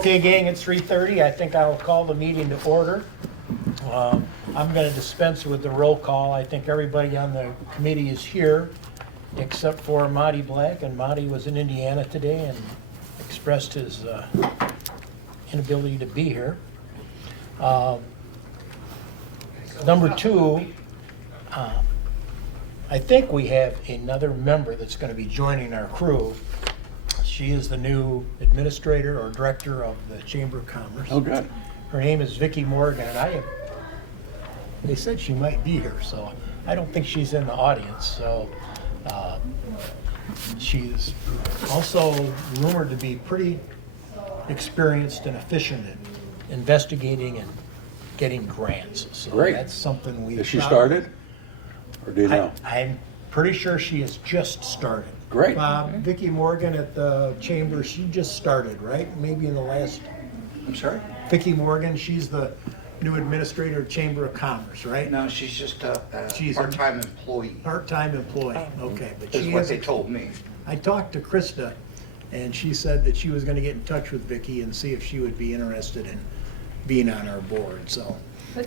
Okay, gang, it's 3:30. I think I'll call the meeting to order. I'm going to dispense with the roll call. I think everybody on the committee is here except for Monty Black, and Monty was in Indiana today and expressed his inability to be here. Number two, I think we have another member that's going to be joining our crew. She is the new administrator or director of the Chamber of Commerce. Oh, good. Her name is Vicki Morgan, and they said she might be here, so I don't think she's in the audience. So she's also rumored to be pretty experienced and efficient in investigating and getting grants. So Great. that's something we. Has she started? Or do you know? I'm pretty sure she has just started. Great. Vicki Morgan at the Chamber, she just started, right? Maybe in the last. I'm sorry? Vicki Morgan, she's the new administrator of Chamber of Commerce, right? No, she's just a She's a- part-time employee, Part-time employee, okay. But is she what is. they told me. I talked to Krista, and she said that she was gonna get in touch with Vicki and see if she would be interested in being on our board, so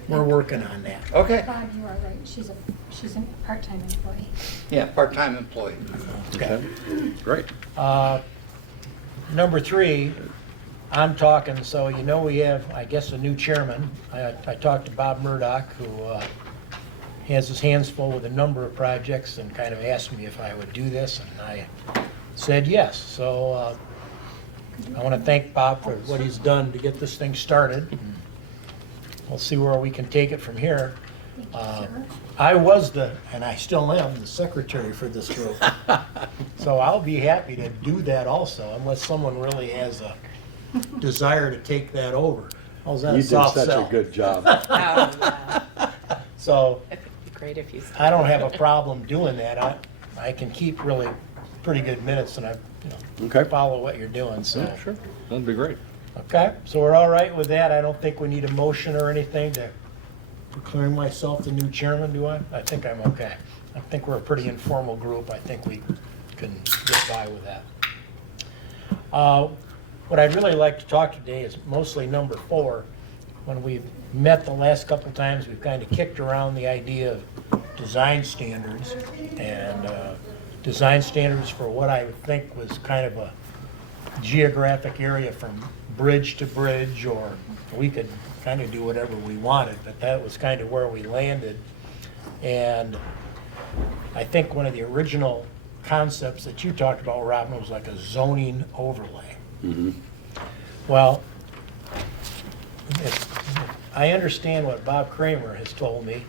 we're working on that. Okay. Bob, you are right. She's a part-time employee. Yeah, part-time employee. Okay. Great. Number three, I'm talking, so you know we have, I guess, a new chairman. I talked to Bob Murdoch, who has his hands full with a number of projects and kind of asked me if I would do this, and I said yes. So I want to thank Bob for what he's done to get this thing started. We'll see where we can take it from here. I was and I still am, the secretary for this group. So I'll be happy to do that also, unless someone really has a desire to take that over. How's that You a did soft such sell? a good job. Oh, yeah. So It'd be great if you started. I don't have a problem doing that. I can keep really pretty good minutes, and I Okay. follow what you're doing, so. Yeah, sure. That'd be great. Okay, so we're all right with that. I don't think we need a motion or anything to declaring myself the new chairman, do I? I think I'm okay. I think we're a pretty informal group. I think we can get by with that. What I'd really like to talk today is mostly number 4. When we've met the last couple times, we've kind of kicked around the idea of design standards and design standards for what I would think was kind of a geographic area from bridge to bridge, or we could kind of do whatever we wanted, but that was kind of where we landed. And I think one of the original concepts that you talked about, Robin, was like a zoning overlay. Mm-hmm. Well, if I understand what Bob Kramer has told me.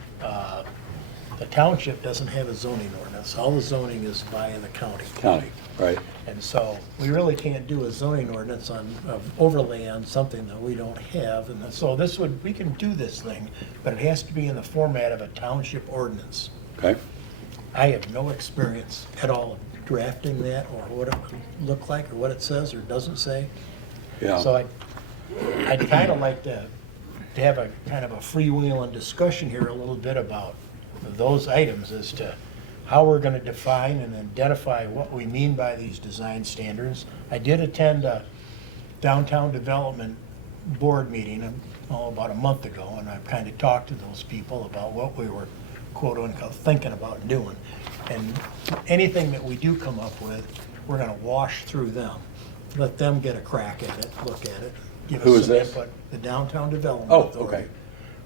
The township doesn't have a zoning ordinance. All the zoning is by the county. County, right. And so we really can't do a zoning ordinance of overlay on something that we don't have. And so we can do this thing, but it has to be in the format of a township ordinance. Okay. I have no experience at all of drafting that or what it would look like or what it says or doesn't say. Yeah. So I'd kind of like to have a kind of a freewheeling discussion here a little bit about those items as to how we're going to define and identify what we mean by these design standards. I did attend a downtown development board meeting about a month ago, and I've kind of talked to those people about what we were quote unquote thinking about doing. And anything that we do come up with, we're going to wash through them, let them get a crack at it, look at it, give Who us is some this? input. The Downtown Development Oh, Authority. okay.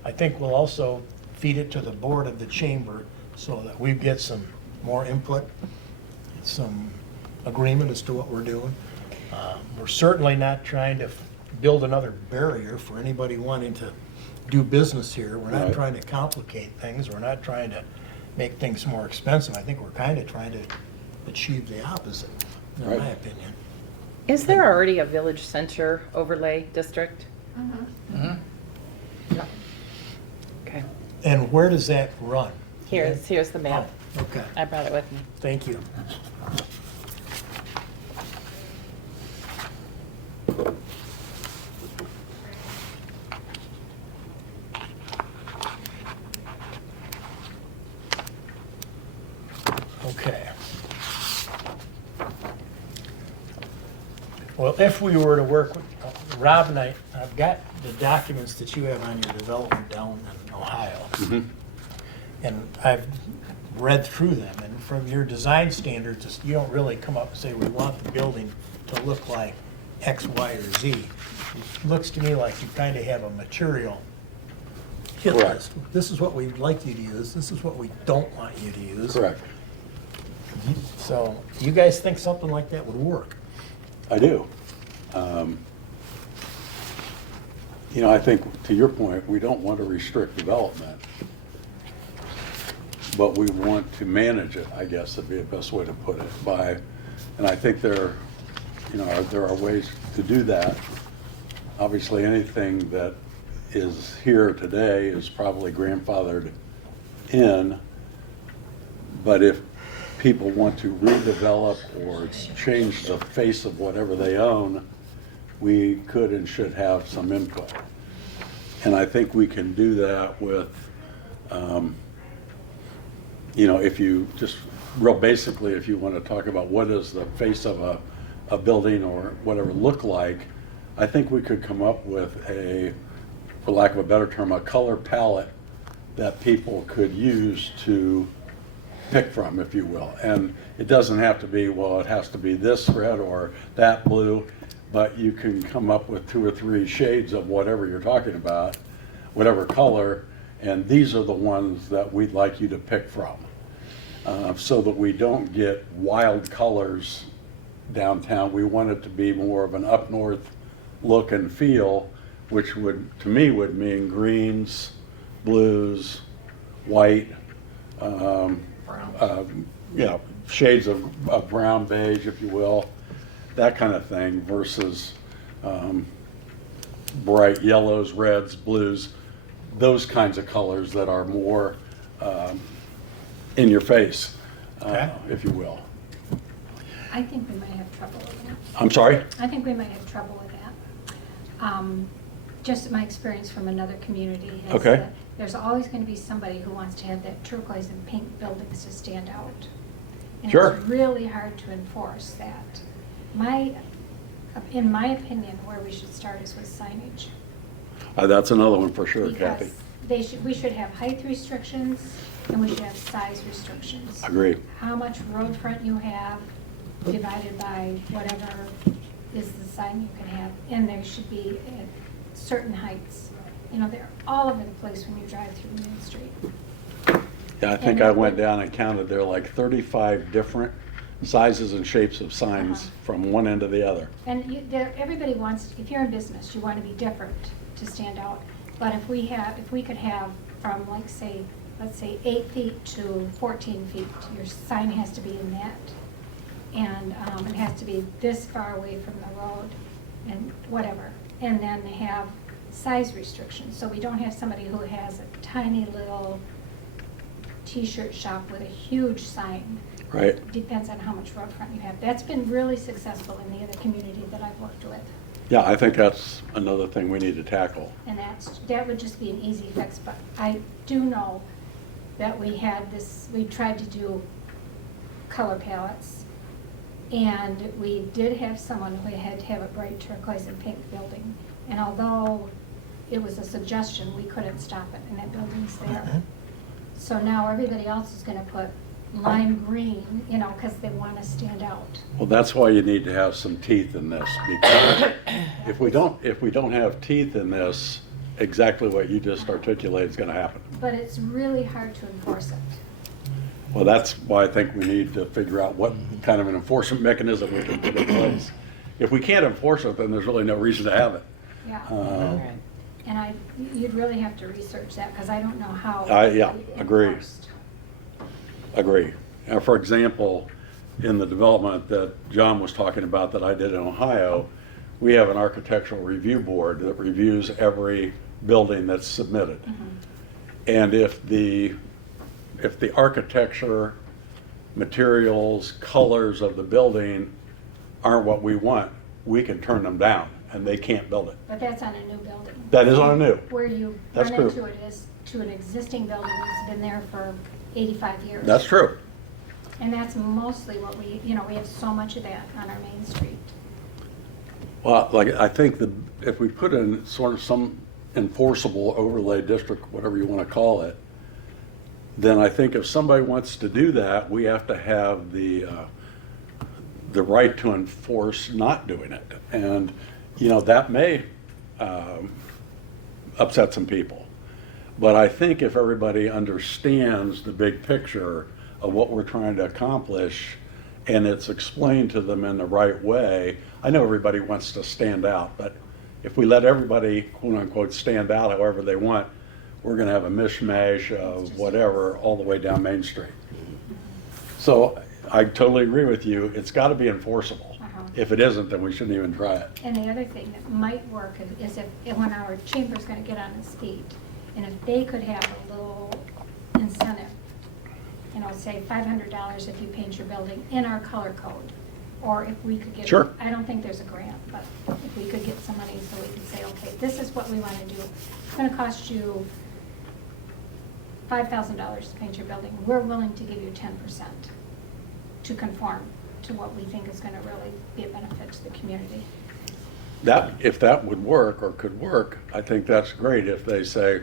I think we'll also feed it to the board of the chamber so that we get some more input, some agreement as to what we're doing. We're certainly not trying to build another barrier for anybody wanting to do business here. We're not Right. trying to complicate things. We're not trying to make things more expensive. I think we're kind of trying to achieve the opposite, in Right. my opinion. Is there already a village center overlay district? Okay. And where does that run? Here's the map. Oh, okay, I brought it with me. thank you. Okay. Well, if we were to work Rob and I've got the documents that you have on your development down in Ohio. Mhm. And I've read through them, and from your design standards, you don't really come up and say, we want the building to look like X, Y, or Z. It looks to me like you kind of have a material hit Correct. list. This is what we'd like you to use, this is what we don't want you to use. Correct. So, you guys think something like that would work? I do. You know, I think, to your point, we don't want to restrict development, but we want to manage it, I guess, would be the best way to put it, by, and I think there are ways to do that. Obviously, anything that is here today is probably grandfathered in, but if people want to redevelop or change the face of whatever they own, we could and should have some input. And I think we can do that with, if you just, real basically, if you want to talk about what does the face of a building or whatever look like, I think we could come up with for lack of a better term, a color palette that people could use to pick from, if you will. And it doesn't have to be, well, it has to be this red or that blue, but you can come up with 2 or 3 shades of whatever you're talking about, whatever color, and these are the ones that we'd like you to pick from. So that we don't get wild colors downtown. We want it to be more of an up north look and feel, which would, to me, would mean greens, blues, white, shades of brown, beige, if you will, that kind of thing, versus bright yellows, reds, blues, those kinds of colors that are more in your face, Okay. if you will. I think we might have trouble with that. I'm sorry? I think we might have trouble with that. Just my experience from another community is Okay. that there's always going to be somebody who wants to have that turquoise and pink buildings to stand out. And Sure. it's really hard to enforce that. In my opinion, where we should start is with signage. That's another one for sure, Kathy. Because we should have height restrictions and we should have size restrictions. Agree. How much road front you have divided by whatever is the sign you can have. And there should be at certain heights. They're all over the place when you drive through Main Street. Yeah, I think I went down and counted, there are like 35 different sizes and shapes of signs from one end to the other. And everybody wants, if you're in business, you want to be different to stand out. But if we could have from let's say 8 feet to 14 feet, your sign has to be in that. And it has to be this far away from the road and whatever. And then have size restrictions. So we don't have somebody who has a tiny little t-shirt shop with a huge sign. Right. Depends on how much road front you have. That's been really successful in the other community that I've worked with. Yeah, I think that's another thing we need to tackle. And that would just be an easy fix, but I do know that we tried to do color palettes, and we did have someone who had to have a bright turquoise and pink building, and although it was a suggestion, we couldn't stop it, and that building's there. So now everybody else is gonna put lime green, because they wanna stand out. Well, that's why you need to have some teeth in this, because if we don't have teeth in this, exactly what you just articulated is gonna happen. But it's really hard to enforce it. Well, that's why I think we need to figure out what kind of an enforcement mechanism we can put in place. If we can't enforce it, then there's really no reason to have it. Yeah. And you'd really have to research that, because I don't know how. Yeah, it's agree. enforced. Agree. Now, for example, in the development that John was talking about that I did in Ohio, we have an architectural review board that reviews every building that's submitted. And if the architecture, materials, colors of the building aren't what we want, we can turn them down and they can't build it. But that's on a new building. That is on a new. Where you That's run true. into it is to an existing building that's been there for 85 years. That's true. And that's mostly what we have so much of that on our main street. Well, like, I think that if we put in sort of some enforceable overlay district, whatever you want to call it, then I think if somebody wants to do that, we have to have the right to enforce not doing it. And, you know, that may upset some people. But I think if everybody understands the big picture of what we're trying to accomplish, and it's explained to them in the right way, I know everybody wants to stand out, but if we let everybody, quote unquote, stand out however they want, we're gonna have a mishmash of whatever all the way down Main Street. So I totally agree with you, it's gotta be enforceable. If it isn't, then we shouldn't even try it. And the other thing that might work is if when our chamber's gonna get on its feet, and if they could have a little incentive, you know, say $500 if you paint your building in our color code, or if we could get, Sure. I don't think there's a grant, but if we could get some money so we could say, okay, this is what we wanna do. It's gonna cost you $5,000 to paint your building. We're willing to give you 10% to conform to what we think is gonna really be a benefit to the community. That, if that would work or could work, I think that's great. If they say,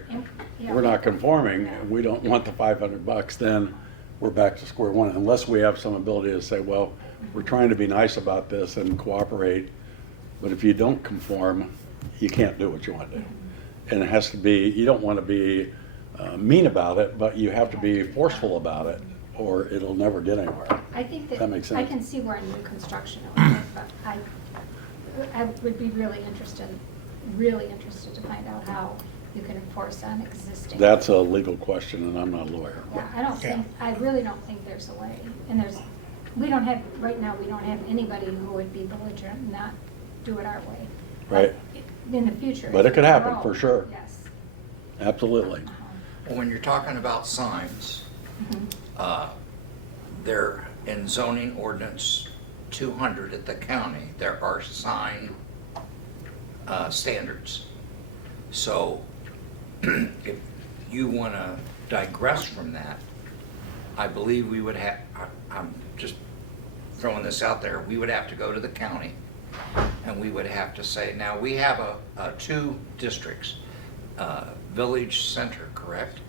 Yeah. we're not conforming, we don't want the $500, then we're back to square one. Unless we have some ability to say, well, we're trying to be nice about this and cooperate, but if you don't conform, you can't do what you want to do. And it has to be, you don't want to be mean about it, but you have to be forceful about it, or it'll never get anywhere. I think That makes I sense. can see where new construction it would work, but I would be really interested to find out how you can enforce on existing. That's a legal question, and I'm not a lawyer. Yeah, I really don't think there's a way. And right now, we don't have anybody who would be belligerent and not do it our way. Right. But in the future. But it as could we happen, grow, for sure. Yes. Absolutely. When you're talking about signs, there in zoning ordinance 200 at the county, there are sign standards. So if you want to digress from that, I believe we would have, I'm just throwing this out there, we would have to go to the county and we would have to say, now we have two districts, Village Center, correct?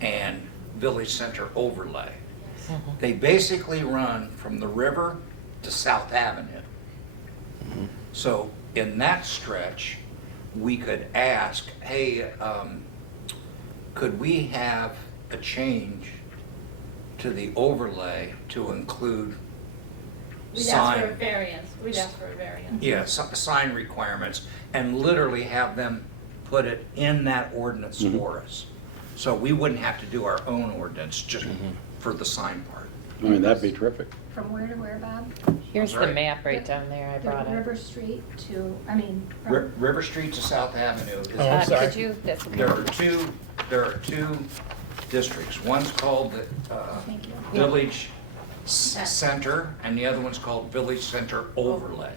And Village Center Overlay. They basically run from the river to South Avenue. So in that stretch, we could ask, hey, could we have a change to the overlay to include We'd ask for a sign, variance, we'd ask for a variance. yeah, sign requirements, and literally have them put it in that ordinance for us. So we wouldn't have to do our own ordinance just for the sign part. I mean, that'd be terrific. From where to where, Bob? Here's the Right. map right down there, I brought The it. River Street to, River Street to South Avenue is. Oh, I'm sorry. Could you, that's okay. There are two districts. One's called the thank you. Village Center, and the other one's called Village Center Overlay.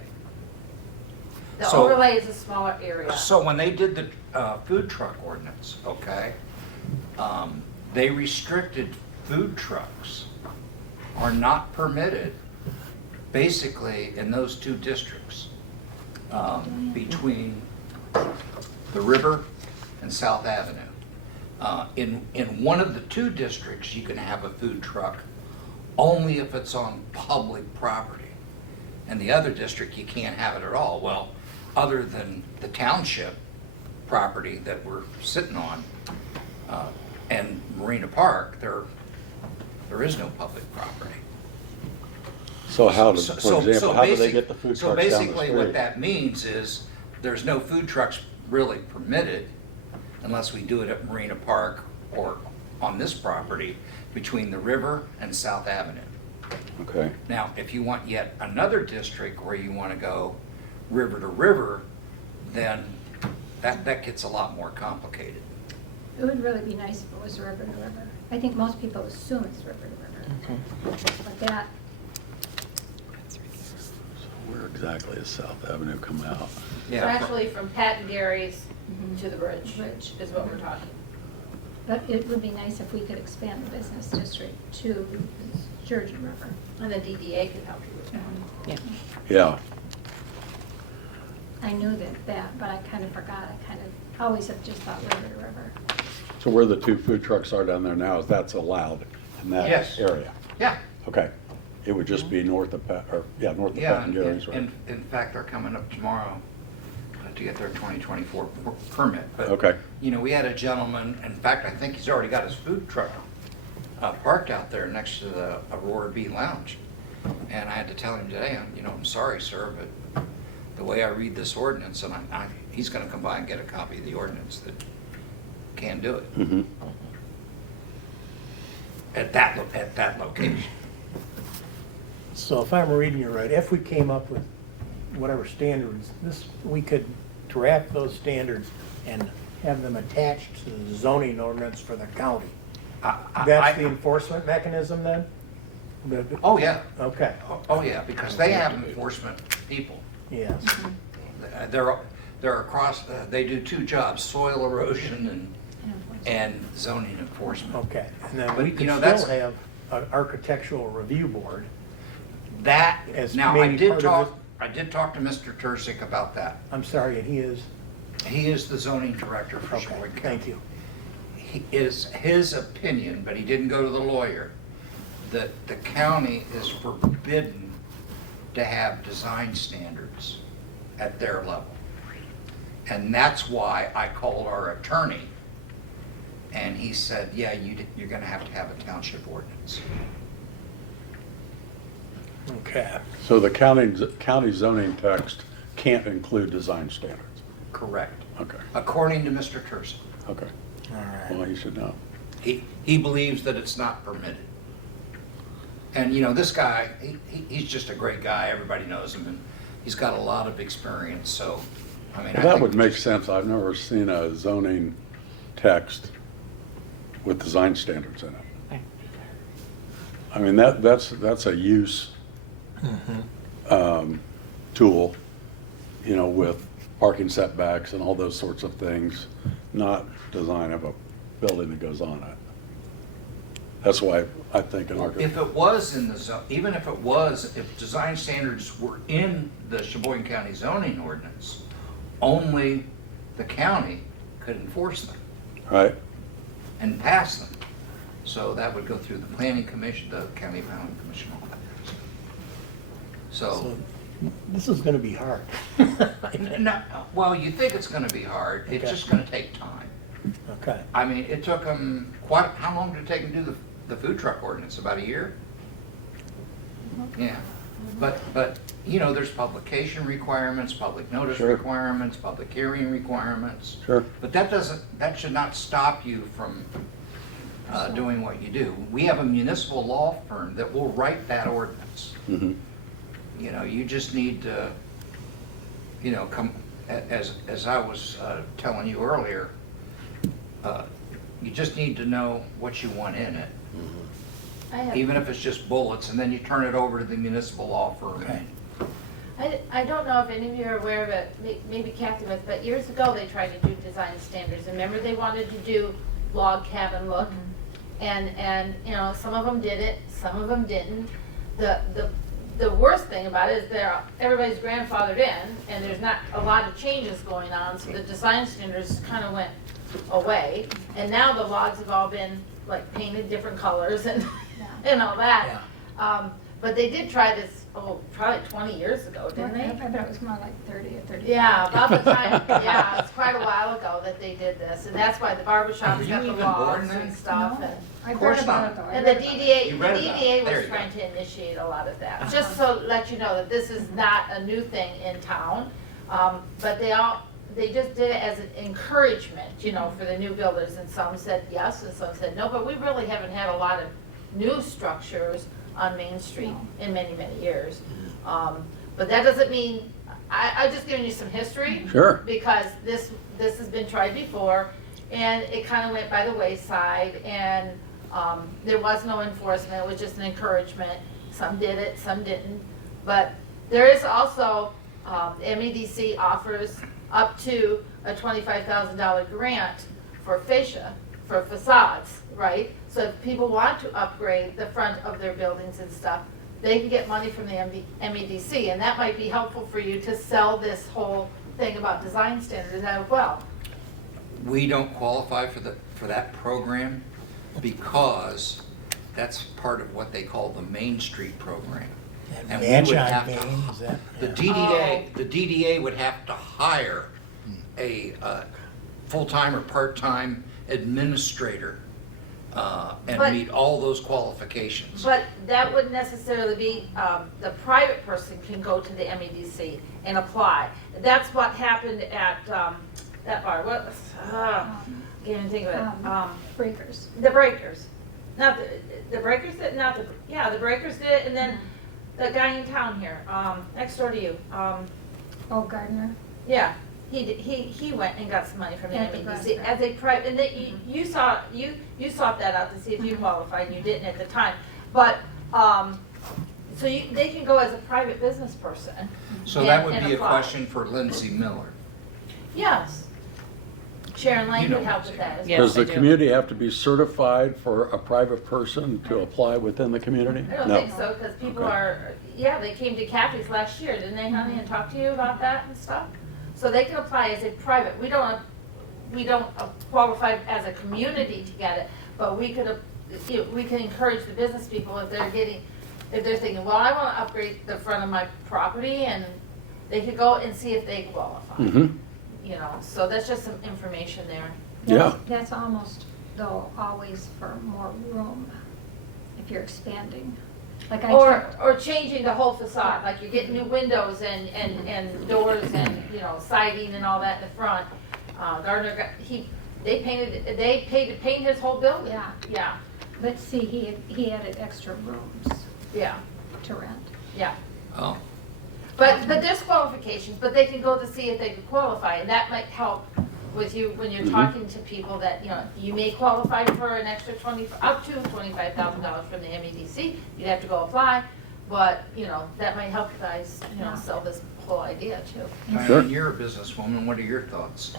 The So- overlay is a smaller area. So when they did the food truck ordinance, okay, they restricted food trucks are not permitted basically in those two districts between the river and South Avenue. In one of the two districts, you can have a food truck only if it's on public property. And the other district, you can't have it at all. Well, other than the township property that we're sitting on and Marina Park, there is no public property. So how, for So example, how do they basic- get the food So trucks down the basically, what street? that means is, there's no food trucks really permitted unless we do it at Marina Park or on this property between the river and South Avenue. Okay, Now, if you want yet another district where you want to go river to river, then that gets a lot more complicated. It would really be nice if it was river to river. I think most people assume it's river to river. But that, so where exactly does South Avenue come out? So Yeah, actually from Pat and Gary's to the bridge Bridge. is what we're talking. but it would be nice if we could expand the business district to Sturgeon River. And the DDA could help you with that. Yeah. Yeah. I knew that, but I kind of forgot. I kind of always have just thought river to river. So where the 2 food trucks are down there now, is that's allowed in that Yes. area? Yeah. Okay. It would just be north of Pat, or, yeah, north of Yeah, Pat and Gary's, right? in fact, they're coming up tomorrow to get their 2024 permit. But, Okay. you know, we had a gentleman, in fact, I think he's already got his food truck parked out there next to the Aurora Bee Lounge. And I had to tell him today, I'm sorry, sir, but the way I read this ordinance, and he's gonna come by and get a copy of the ordinance that can do it Mm-hmm. at that location. So if I'm reading you right, if we came up with whatever standards, we could draft those standards and have them attached to the zoning ordinance for the county. That's the enforcement mechanism then? Oh, yeah. Okay, Oh, yeah, because they have enforcement people. yes. They're across, they do 2 jobs, soil erosion and zoning enforcement. Okay, and then But, we you could know, still that's- have an architectural review board. That, As now, maybe part of I did talk to Mr. Tursick about that. I'm sorry, and he is? He is the zoning director for Okay, Sheboygan County. thank you. He is his opinion, but he didn't go to the lawyer, that the county is forbidden to have design standards at their level. And that's why I called our attorney, and he said, yeah, you're gonna have a township ordinance. Okay, So the county zoning text can't include design standards? Correct. Okay, According to Mr. Tursi. okay. all right. Well, you should know. He believes that it's not permitted. And, this guy, he's just a great guy, everybody knows him, and he's got a lot of experience, so, I mean, I That think would make sense. I've never seen a zoning text with design standards in it. I mean, that's a use tool, with parking setbacks and all those sorts of things, not design of a building that goes on it. That's why I think an if architect, it was in the zone, even if it was, if design standards were in the Sheboygan County zoning ordinance, only the county could enforce them right? and pass them. So that would go through the planning commission, the county planning commission, all that. So, So this is gonna be hard. no, well, you think it's gonna be hard, it's Okay. just gonna take time. Okay, I mean, it took them how long did it take them to do the food truck ordinance? About a year? Yeah, but, there's publication requirements, public notice Sure. requirements, public hearing requirements. Sure. But that should not stop you from doing what you do. We have a municipal law firm that will write that ordinance. Mhm. You just need to, come, as I was telling you earlier, you just need to know what you want in it, even if it's just bullets, and then you turn it over to the municipal law firm. Okay. I don't know if any of you are aware of it, maybe Kathy was, but years ago they tried to do design standards. Remember, they wanted to do log cabin look, and some of them did it, some of them didn't. The worst thing about it is everybody's grandfathered in, and there's not a lot of changes going on, so the design standards kind of went away. And now the logs have all been like painted different colors and and all that. But they did try this, probably 20 years ago, didn't I they? bet it was more like 30 or 35. Yeah, about the time, it's quite a while ago that they did this, and that's why the barbershops Were you got the even born logs then? and stuff. No, And I Of course read about not. it though. I And the read about it. DDA, You the read about it. DDA There was you go. trying to initiate a lot of that, just so let you know that this is not a new thing in town. But they just did it as an encouragement, for the new builders, and some said yes, and some said no, but we really haven't had a lot of new structures on Main Street in many, many years. But that doesn't mean, I just giving you some history. Sure. Because this has been tried before, and it kind of went by the wayside, and there was no enforcement, it was just an encouragement. Some did it, some didn't. But there is also, MEDC offers up to a $25,000 grant for fascia, for facades, right? So if people want to upgrade the front of their buildings and stuff, they can get money from the MEDC, and that might be helpful for you to sell this whole thing about design standards as well. We don't qualify for that program because that's part of what they call the Main Street program. And we Match would on have Main, to, is that? the yeah. DDA would have to hire a full-time or part-time administrator and But- meet all those qualifications. But that wouldn't necessarily be, the private person can go to the MEDC and apply. That's what happened at, that bar, what, can't even think of it. Breakers. The Breakers. Not the Breakers did, not the, yeah, the Breakers did, and then the guy in town here, next door to you, Oh, Gardner. yeah, he went and got some money from the At the MEDC Breakers. as a private, and that you saw, you sought that out to see if you qualified, and you didn't at the time. But, so they can go as a private business person. So that would and be a apply. question for Lindsay Miller. Yes. Sharon Lane You know could help what with I'm that as Yes, well. Does the I do. community have to be certified for a private person to apply within the community? I don't No. think so, because people Okay. are, yeah, they came to Kathy's last year, didn't they, honey, and talk to you about that and stuff? So they can apply as a private, we don't qualify as a community to get it, but we could, we can encourage the business people if they're thinking, well, I want to upgrade the front of my property, and they could go and see if they qualify. Mm-hmm. You know, so that's just some information there. Yeah. That's almost, though, always for more room, if you're expanding. Like I checked, Or changing the whole facade, like you're getting new windows and doors and, you know, siding and all that in the front. Gardner got, they paid to paint his whole building. Yeah. Yeah, but see, he added extra rooms yeah, to rent. yeah. Oh, But there's qualifications, but they can go to see if they can qualify, and that might help with you when you're talking to people that, you know, you may qualify for an extra up to $25,000 from the MEDC. You'd have to go apply, but, you know, that might help you guys, you know, Yeah. sell this whole idea too. Sure. Diane, you're a businesswoman, what are your thoughts?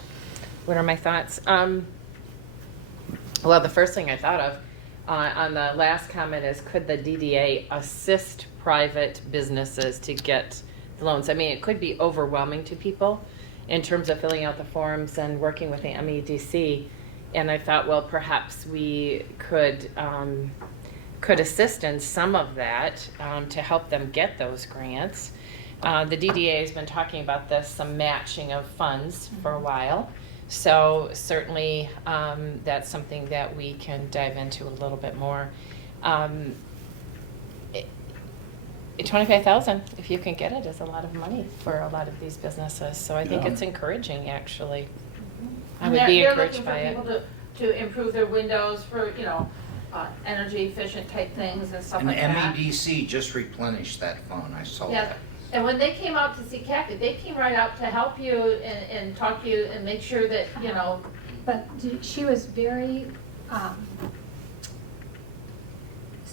What are my thoughts? Well, the first thing I thought of on the last comment is, could the DDA assist private businesses to get the loans? I mean, it could be overwhelming to people in terms of filling out the forms and working with the MEDC. And I thought, well, perhaps we could assist in some of that to help them get those grants. The DDA has been talking about this, some matching of funds for a while. So certainly that's something that we can dive into a little bit more. $25,000, if you can get it, is a lot of money for a lot of these businesses. So I think Yeah. it's encouraging, actually. I And would they're- be they're encouraged looking for by it. people to improve their windows for, you know, energy efficient type things and stuff And like that. MEDC just replenished that fund, I saw Yeah, that. and when they came out to see Kathy, they came right out to help you and talk to you and make sure that, you know, But she was very,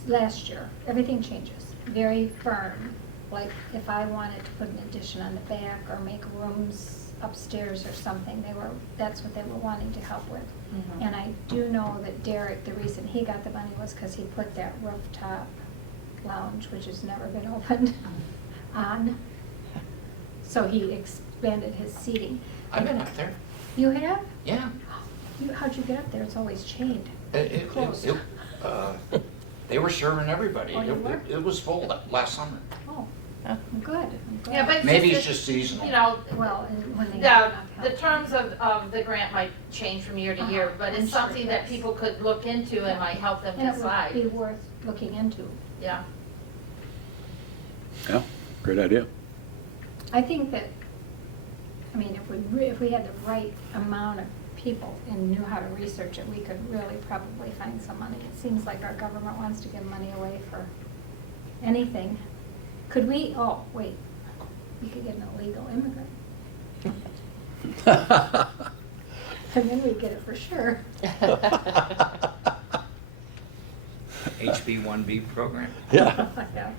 last year, everything changes, very firm. Like if I wanted to put an addition on the back or make rooms upstairs or something, that's what they were wanting to help with. Mm-hmm. And I do know that Derek, the reason he got the money was because he put that rooftop lounge, which has never been opened, on. So he expanded his seating. I've been up there, You have? yeah. How'd you get up there? It's always chained. Closed. They were serving everybody. Oh, they were? It was full last summer. Oh, Oh. I'm good. yeah, but Maybe it's it's just seasonal. you know, Well, and when they the, have enough the help. terms of the grant might change from year to year, but I'm it's sure something it that does. people could look into and might help them And it would be decide. worth looking into. Yeah. Yeah, great idea. I think that, I mean, if we had the right amount of people and knew how to research it, we could really probably find some money. It seems like our government wants to give money away for anything. Could we, oh, wait, we could get an illegal immigrant. And then we'd get it for sure. HB1B program. Yeah. Yeah.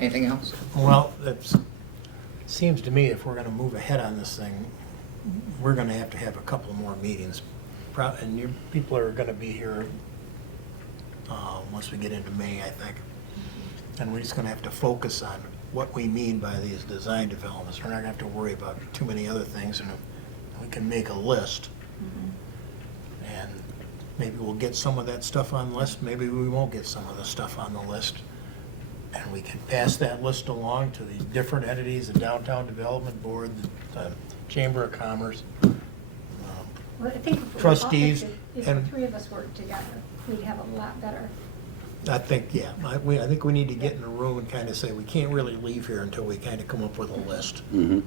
Anything else? Well, it seems to me if we're gonna move ahead on this thing, we're gonna have to have a couple more meetings. And your people are gonna be here, once we get into May, I think. And we're just gonna have to focus on what we mean by these design developments. We're not gonna have to worry about too many other things, and we can make a list. And maybe we'll get some of that stuff on the list, maybe we won't get some of the stuff on the list. And we can pass that list along to the different entities, the Downtown Development Board, the Chamber of Commerce. Well, I think if we- Trustees if the and- three of us work together, we'd have a lot better. I think, yeah, I think we need to get in a room and kind of say, we can't really leave here until we kind of come up with a list. Mhm.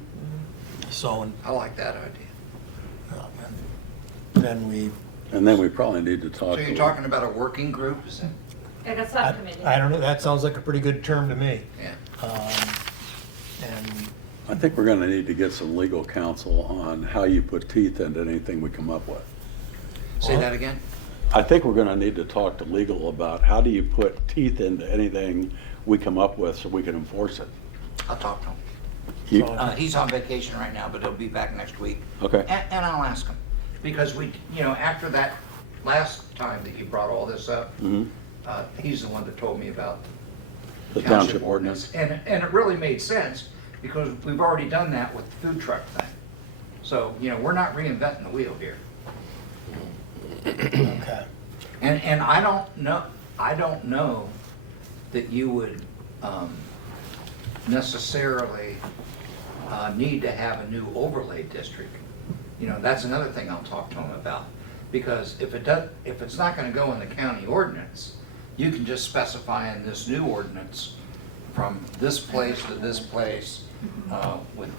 So, I like that idea. then we, And then we probably need to So talk. you're to- talking about a working group, is that? Like a I subcommittee. I don't know, that sounds like a pretty good term to me. Yeah. And I think we're gonna need to get some legal counsel on how you put teeth into anything we come up with. Say that again? I think we're gonna need to talk to legal about how do you put teeth into anything we come up with so we can enforce it. I'll talk to him. You- He's on vacation right now, but he'll be back next week. Okay. And I'll ask him, because after that last time that you brought all this up, Mhm. he's the one that told me about The township ordinance. And it really made sense, because we've already done that with the food truck thing. So, we're not reinventing the wheel here. okay. And I don't know that you would necessarily need to have a new overlay district. That's another thing I'll talk to him about. Because if it's not gonna go in the county ordinance, you can just specify in this new ordinance from this place to this place, with,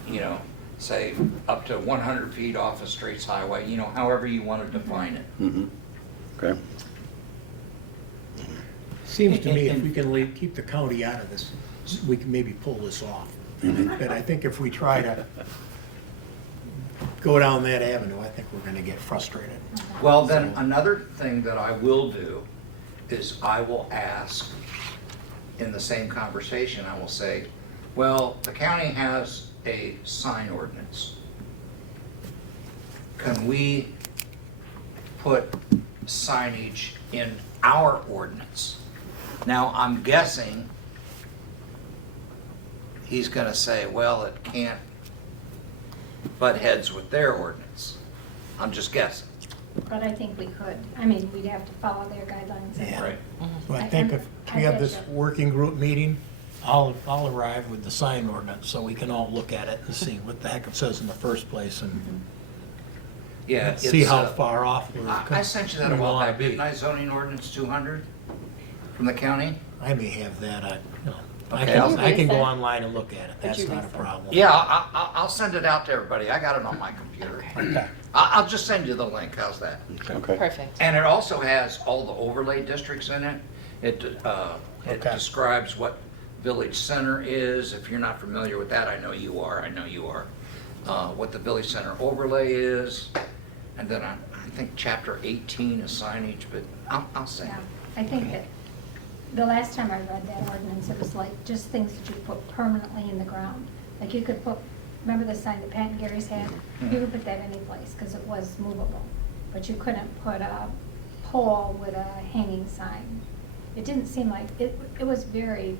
say, up to 100 feet off a Straits Highway, however you want to define it. Mhm. Okay. Seems to me if we can keep the county out of this, we can maybe pull this off. But I think if we try to go down that avenue, I think we're gonna get frustrated. Well, then, another thing that I will do is I will ask, in the same conversation, I will say, well, the county has a sign ordinance. Can we put signage in our ordinance? Now, I'm guessing he's gonna say, well, it can't butt heads with their ordinance. I'm just guessing. But I think we could. I mean, we'd have to follow their guidelines. Yeah. Right. So I think if we have this working group meeting, I'll arrive with the sign ordinance, so we can all look at it and see what the heck it says in the first place, and Yeah. see it's, how far off we're. I sent you that a we while wanna back, be. didn't I, zoning ordinance 200 from the county? I may have that, I Okay, can, I'll- I can go Resend? online and look at it, that's you not a resend? problem. Yeah, I'll send it out to everybody. I got it on my computer. Okay. I'll just send you the link, how's that? Okay. Perfect. And it also has all the overlay districts in it. It Okay. describes what village center is. If you're not familiar with that, I know you are, what the village center overlay is. And then I think chapter 18 is signage, but I'll send Yeah, it. I think that the last time I read that ordinance, it was like just things that you put permanently in the ground. Like you could put, remember the sign that Pat and Gary's had? You could put that any place because it was movable. But you couldn't put a pole with a hanging sign. It didn't seem like, it was very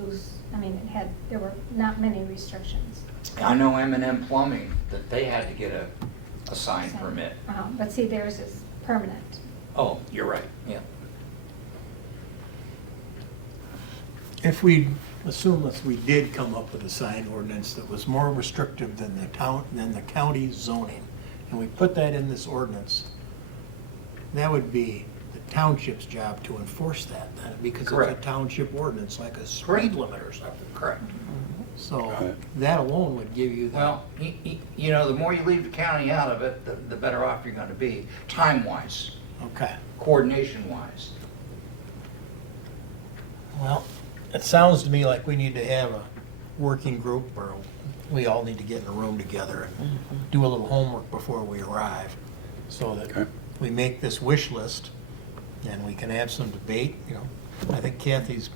loose. I mean, there were not many restrictions. I know M&M Plumbing, that they had to get a sign permit. But see, theirs is permanent. Oh, you're right, yeah. If we assume that we did come up with a sign ordinance that was more restrictive than the county zoning, and we put that in this ordinance, that would be the township's job to enforce that then, because it's a Correct. township ordinance, like a Correct. speed limit or something. Correct. So Right. that alone would give you the. Well, the more you leave the county out of it, the better off you're gonna be, time-wise, Okay, coordination-wise. well, it sounds to me like we need to have a working group, or we all need to get in a room together and do a little homework before we arrive, so that Okay. we make this wish list, and we can have some debate, I think Kathy's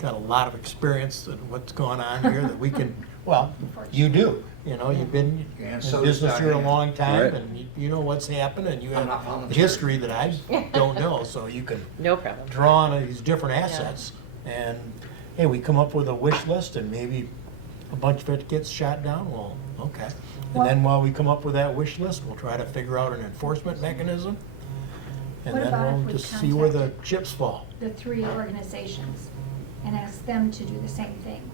got a lot of experience in what's going on here that we can, well, you do, you've been Yeah, in so does business here a Diane. long time, Right. and you know what's happened, and you I'm have not a volunteering. history that I don't know, so you can No problem. draw on these different assets and hey, we come up with a wish list and maybe a bunch of it gets shot down, well, okay. And then while we come up with that wish list, we'll try to figure out an enforcement mechanism. And What then about if we'll we just see where the contacted chips fall. the 3 organizations and ask them to do the same thing?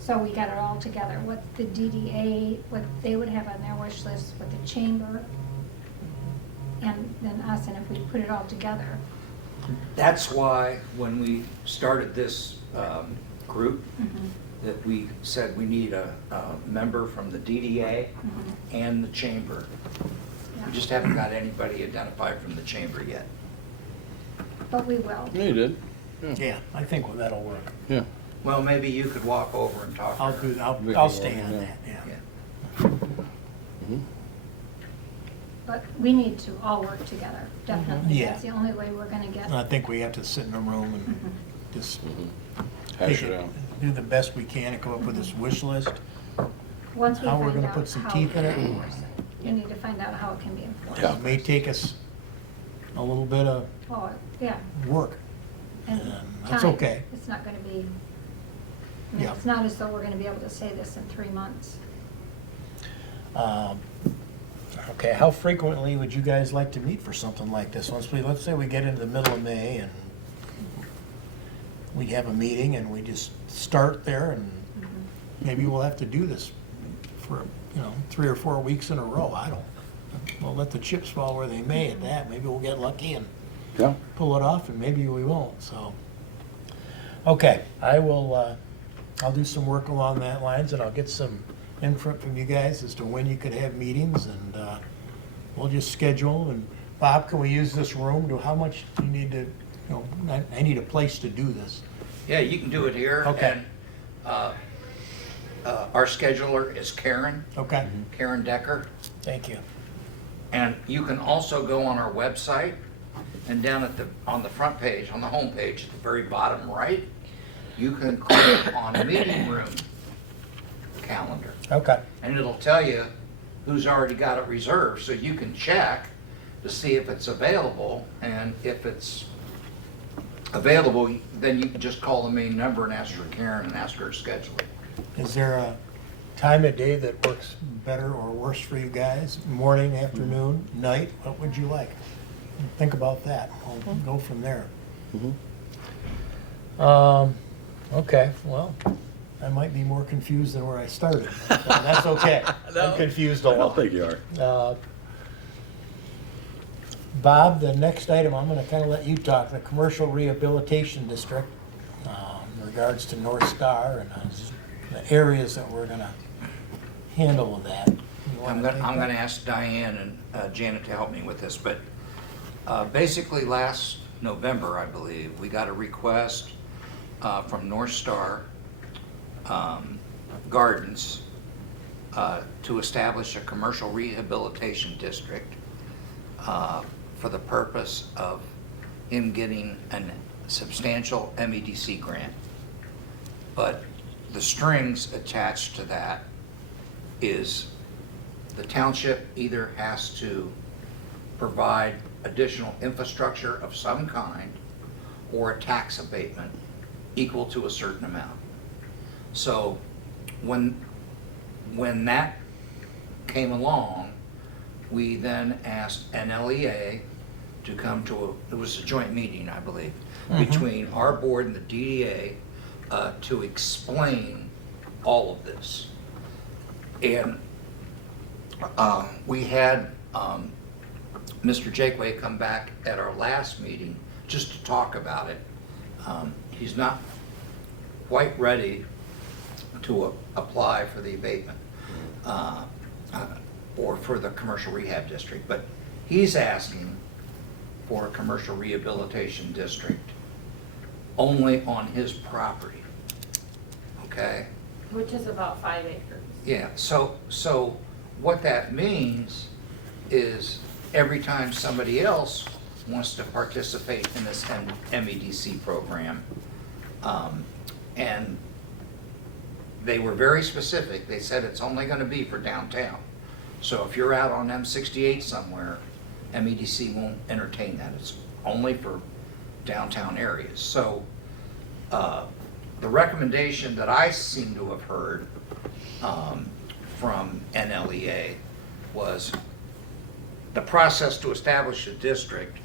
So we got it all together, what the DDA, what they would have on their wish list, what the chamber, and then us, and if we put it all together. That's why when we started this group, that we said we need a member from the DDA and the chamber. Yeah. We just haven't got anybody identified from the chamber yet. But we will. Yeah, you did. Yeah, I think that'll work. Yeah. Well, maybe you could walk over and talk to I'll her. do, I'll stay on Yeah. that, yeah. Yeah. But we need to all work together, definitely. Yeah. That's the only way we're gonna get. I think we have to sit in a room and just Hash take it it, out. do the best we can and come up with this wish list. Once we How we're find gonna out put some how teeth in we it. can enforce it. We need to find out how it can be enforced. Yeah. It may take us a little bit of Oh, yeah, work. and That's time. okay. It's not gonna be, I mean, Yeah. it's not as though we're gonna be able to say this in 3 months. Okay, how frequently would you guys like to meet for something like this? Let's say we get into the middle of May and we have a meeting and we just start there and maybe we'll have to do this for, 3 or 4 weeks in a row. I don't, we'll let the chips fall where they may at that. Maybe we'll get lucky and Yeah. pull it off and maybe we won't, so. Okay, I'll do some work along that lines and I'll get some input from you guys as to when you could have meetings and we'll just schedule. And Bob, can we use this room? How much do you need to, I need a place to do this. Yeah, you can do it here. Okay. And our scheduler is Karen Okay, Decker. thank you. And you can also go on our website and down on the front page, on the home page, at the very bottom right, you can click on meeting room calendar. Okay, And it'll tell you who's already got it reserved, so you can check to see if it's available. And if it's available, then you can just call the main number and ask for Karen and ask her to schedule it. is there a time of day that works better or worse for you guys? Morning, afternoon, night? What would you like? Think about that. We'll go from there. Okay, well, I might be more confused than where I started. But that's okay. I'm confused a I don't lot. think you are. Bob, the next item, I'm gonna kinda let you talk, the Commercial Rehabilitation District, in regards to North Star and the areas that we're gonna handle with that. You wanna I'm gonna, take I'm that? gonna ask Diane and Janet to help me with this, but basically last November, I believe, we got a request from North Star Gardens to establish a commercial rehabilitation district for the purpose of him getting a substantial MEDC grant. But the strings attached to that is the township either has to provide additional infrastructure of some kind or a tax abatement equal to a certain amount. So when that came along, we then asked NLEA to come to it was a joint meeting, I believe, between our board and the DDA to explain all of this. And we had Mr. Jakeway come back at our last meeting just to talk about it. He's not quite ready to apply for the abatement or for the commercial rehab district, but he's asking for a commercial rehabilitation district only on his property, okay? Which is about 5 acres. Yeah, so what that means is every time somebody else wants to participate in this MEDC program, and they were very specific, they said it's only gonna be for downtown. So if you're out on M68 somewhere, MEDC won't entertain that, it's only for downtown areas. So the recommendation that I seem to have heard from NLEA was the process to establish a district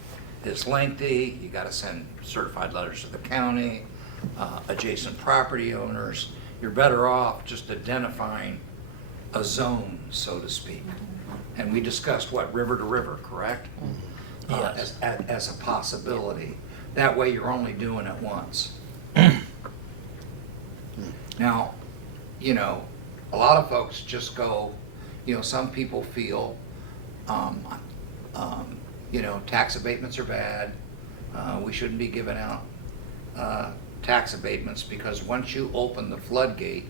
is lengthy. You gotta send certified letters to the county, adjacent property owners. You're better off just identifying a zone, so to speak. And we discussed what, river to river, correct? Yes. As a possibility. That way you're only doing it once. Now, you know, a lot of folks just go, you know, some people feel, you know, tax abatements are bad. We shouldn't be giving out tax abatements because once you open the floodgate,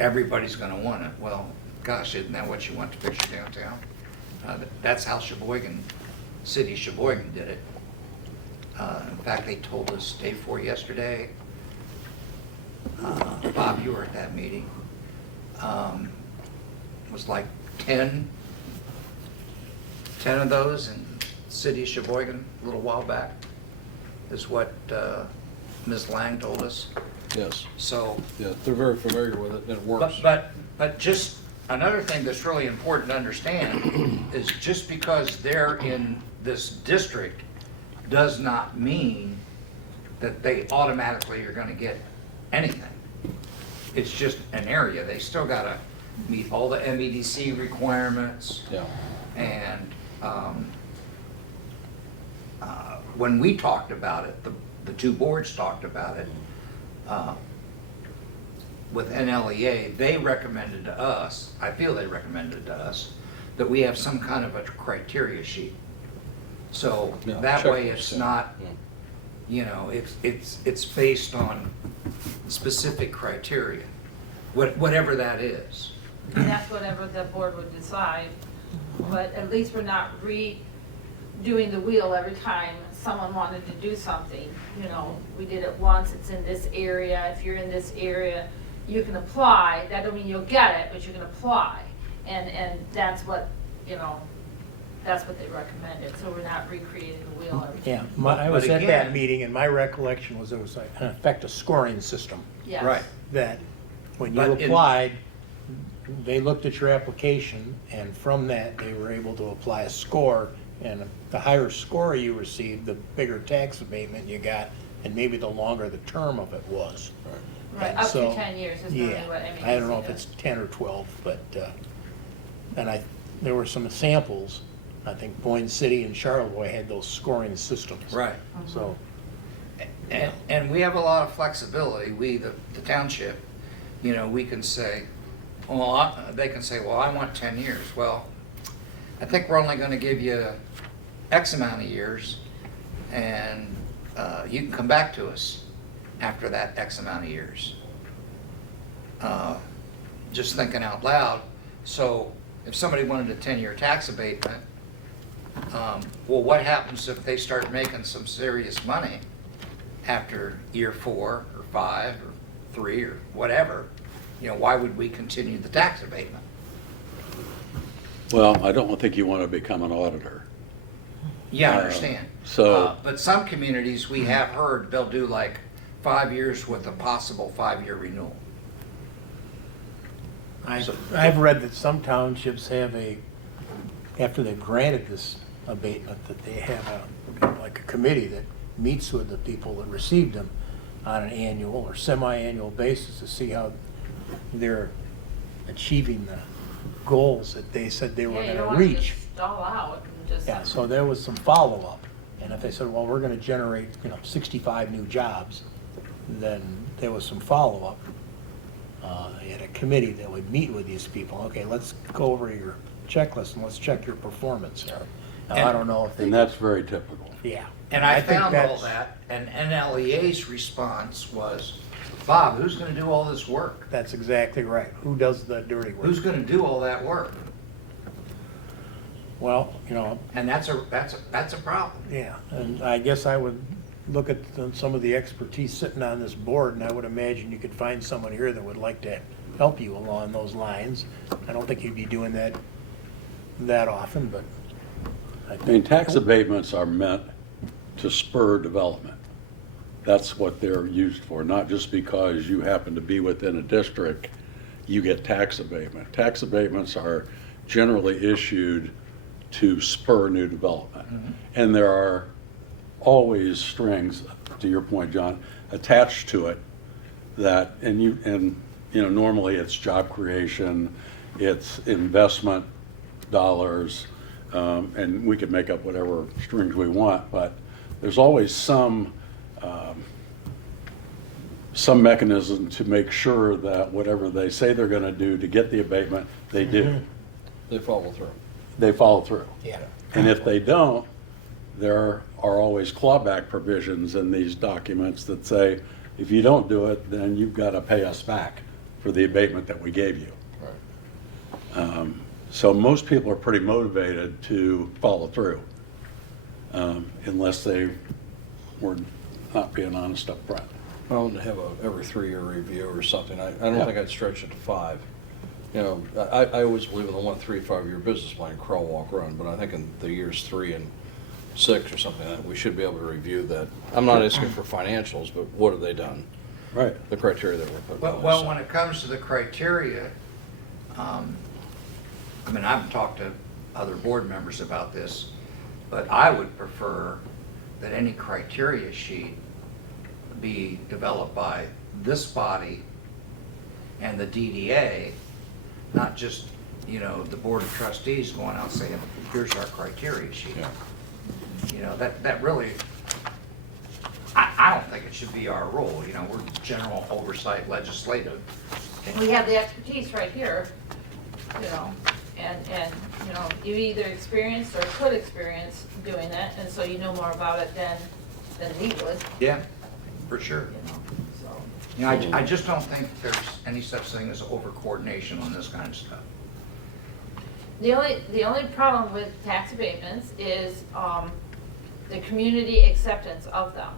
everybody's gonna want it. Well, gosh, isn't that what you want to picture downtown? That's how City of Sheboygan did it. In fact, they told us day 4 yesterday. Bob, you were at that meeting. It was like 10 of those in City of Sheboygan a little while back, is what Ms. Lang told us. Yes, So, yeah, they're very familiar with it, and it works. but just another thing that's really important to understand is just because they're in this district does not mean that they automatically are gonna get anything. It's just an area. They still gotta meet all the MEDC requirements. Yeah, And when we talked about it, the two boards talked about it, with NLEA, they recommended to us, I feel they recommended to us, that we have some kind of a criteria sheet. So Yeah, that way checklist, it's yeah. not, Yeah. you know, it's based on specific criteria, whatever that is. And that's whatever the board would decide, but at least we're not redoing the wheel every time someone wanted to do something. You know, we did it once, it's in this area, if you're in this area, you can apply. That don't mean you'll get it, but you can apply. And that's what, you know, that's what they recommended, so we're not recreating the wheel every time. Yeah, I was But at that again- meeting, and my recollection was it was like, in effect, a scoring system, Yes. Right. that when you But in- applied, they looked at your application, and from that, they were able to apply a score, and the higher score you received, the bigger tax abatement you got, and maybe the longer the term of it was. Right, And up so- to 10 years is normally Yeah, what MEDC I don't know if does. it's 10 or 12, but, and there were some samples. I think Boyne City and Charlevoix had those scoring systems. Right. So, And we have a lot of flexibility, we, the township, you know, we can say, well, they can say, well, I want 10 years. Well, I think we're only gonna give you X amount of years, and you can come back to us after that X amount of years. Just thinking out loud, so if somebody wanted a 10-year tax abatement, well, what happens if they start making some serious money after year 4 or 5 or 3 or whatever? You know, why would we continue the tax abatement? Well, I don't think you want to become an auditor. Yeah, I understand. so- But some communities, we have heard, they'll do like 5 years with a possible 5-year renewal. I've read that some townships have after they've granted this abatement, that they have like a committee that meets with the people that received them on an annual or semi-annual basis to see how they're achieving the goals that they said they were Yeah, you going don't to want to reach. just stall out and just. Yeah, so there was some follow-up, and if they said, well, we're gonna generate, 65 new jobs, then there was some follow-up. They had a committee that would meet with these people, okay, let's go over your checklist and let's check your performance. Now, I don't know if they, And that's very typical. yeah. And I think found all that's- that, and NLEA's response was, Bob, who's gonna do all this work? That's exactly right. Who does the dirty work? Who's gonna do all that work? Well, And that's a problem. yeah, and I guess I would look at some of the expertise sitting on this board, and I would imagine you could find someone here that would like to help you along those lines. I don't think you'd be doing that often, but I I mean, think. tax abatements are meant to spur development. That's what they're used for, not just because you happen to be within a district, you get tax abatement. Tax abatements are generally issued to spur new development. And there are always strings, to your point, John, attached to it that, and normally it's job creation, it's investment dollars, and we could make up whatever strings we want, but there's always some mechanism to make sure that whatever they say they're going to do to get the abatement, they do. They follow through. They follow through. Yeah. And if they don't, there are always clawback provisions in these documents that say, if you don't do it, then you've got to pay us back for the abatement that we gave you. Right. So most people are pretty motivated to follow through, unless they were not being honest up front. Well, to have a every 3-year review or something, I don't Yeah. think I'd stretch it to 5. I always believe in the 1 3-5-year business plan, crawl, walk, run, but I think in the years 3 and 6 or something, like that we should be able to review that. I'm not asking for financials, but what have they done? Right. The criteria that we're putting. Well, when it comes to the criteria, I've talked to other board members about this, but I would prefer that any criteria sheet be developed by this body and the DDA, not just, the Board of Trustees going out saying, here's our criteria sheet. Yeah. That really, I don't think it should be our role. We're general oversight legislative. We have the expertise right here, and you either experienced or could experience doing that, and so you know more about it than we would, Yeah, for sure. so. I just don't think there's any such thing as over-coordination on this kind of stuff. The only problem with tax abatements is the community acceptance of them.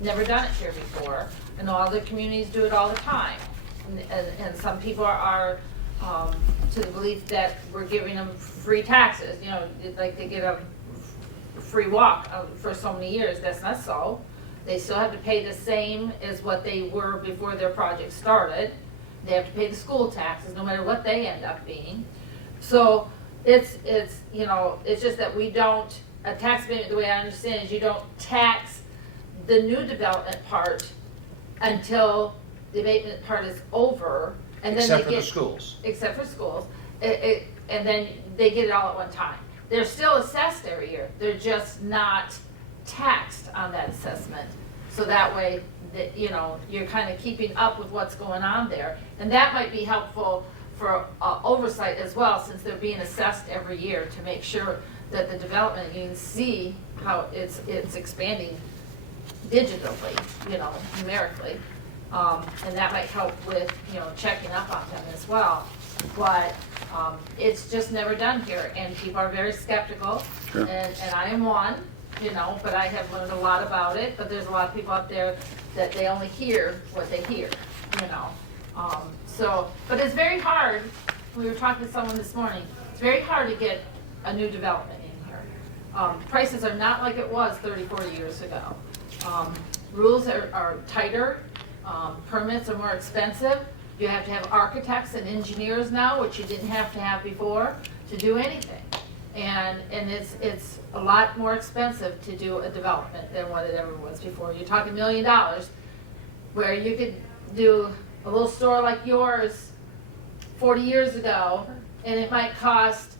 Never done it here before, and all the communities do it all the time. And some people are to the belief that we're giving them free taxes, like they get a free walk for so many years. That's not so. They still have to pay the same as what they were before their project started. They have to pay the school taxes, no matter what they end up being. So it's just that we don't, a tax abatement, the way I understand it, is you don't tax the new development part until the abatement part is over, and then Except they for get, the schools. except for schools, and then they get it all at one time. They're still assessed every year. They're just not taxed on that assessment. So that way, you're kind of keeping up with what's going on there. And that might be helpful for oversight as well, since they're being assessed every year to make sure that the development, you can see how it's expanding digitally, numerically. And that might help with, checking up on them as well. But it's just never done here, and people are very skeptical. Sure. And I am one, but I have learned a lot about it. But there's a lot of people out there that they only hear what they hear, but it's very hard. We were talking to someone this morning. It's very hard to get a new development in here. Prices are not like it was 30, 40 years ago. Rules are tighter. Permits are more expensive. You have to have architects and engineers now, which you didn't have to have before, to do anything. And it's a lot more expensive to do a development than what it ever was before. You're talking $1 million, where you could do a little store like yours 40 years ago, and it might cost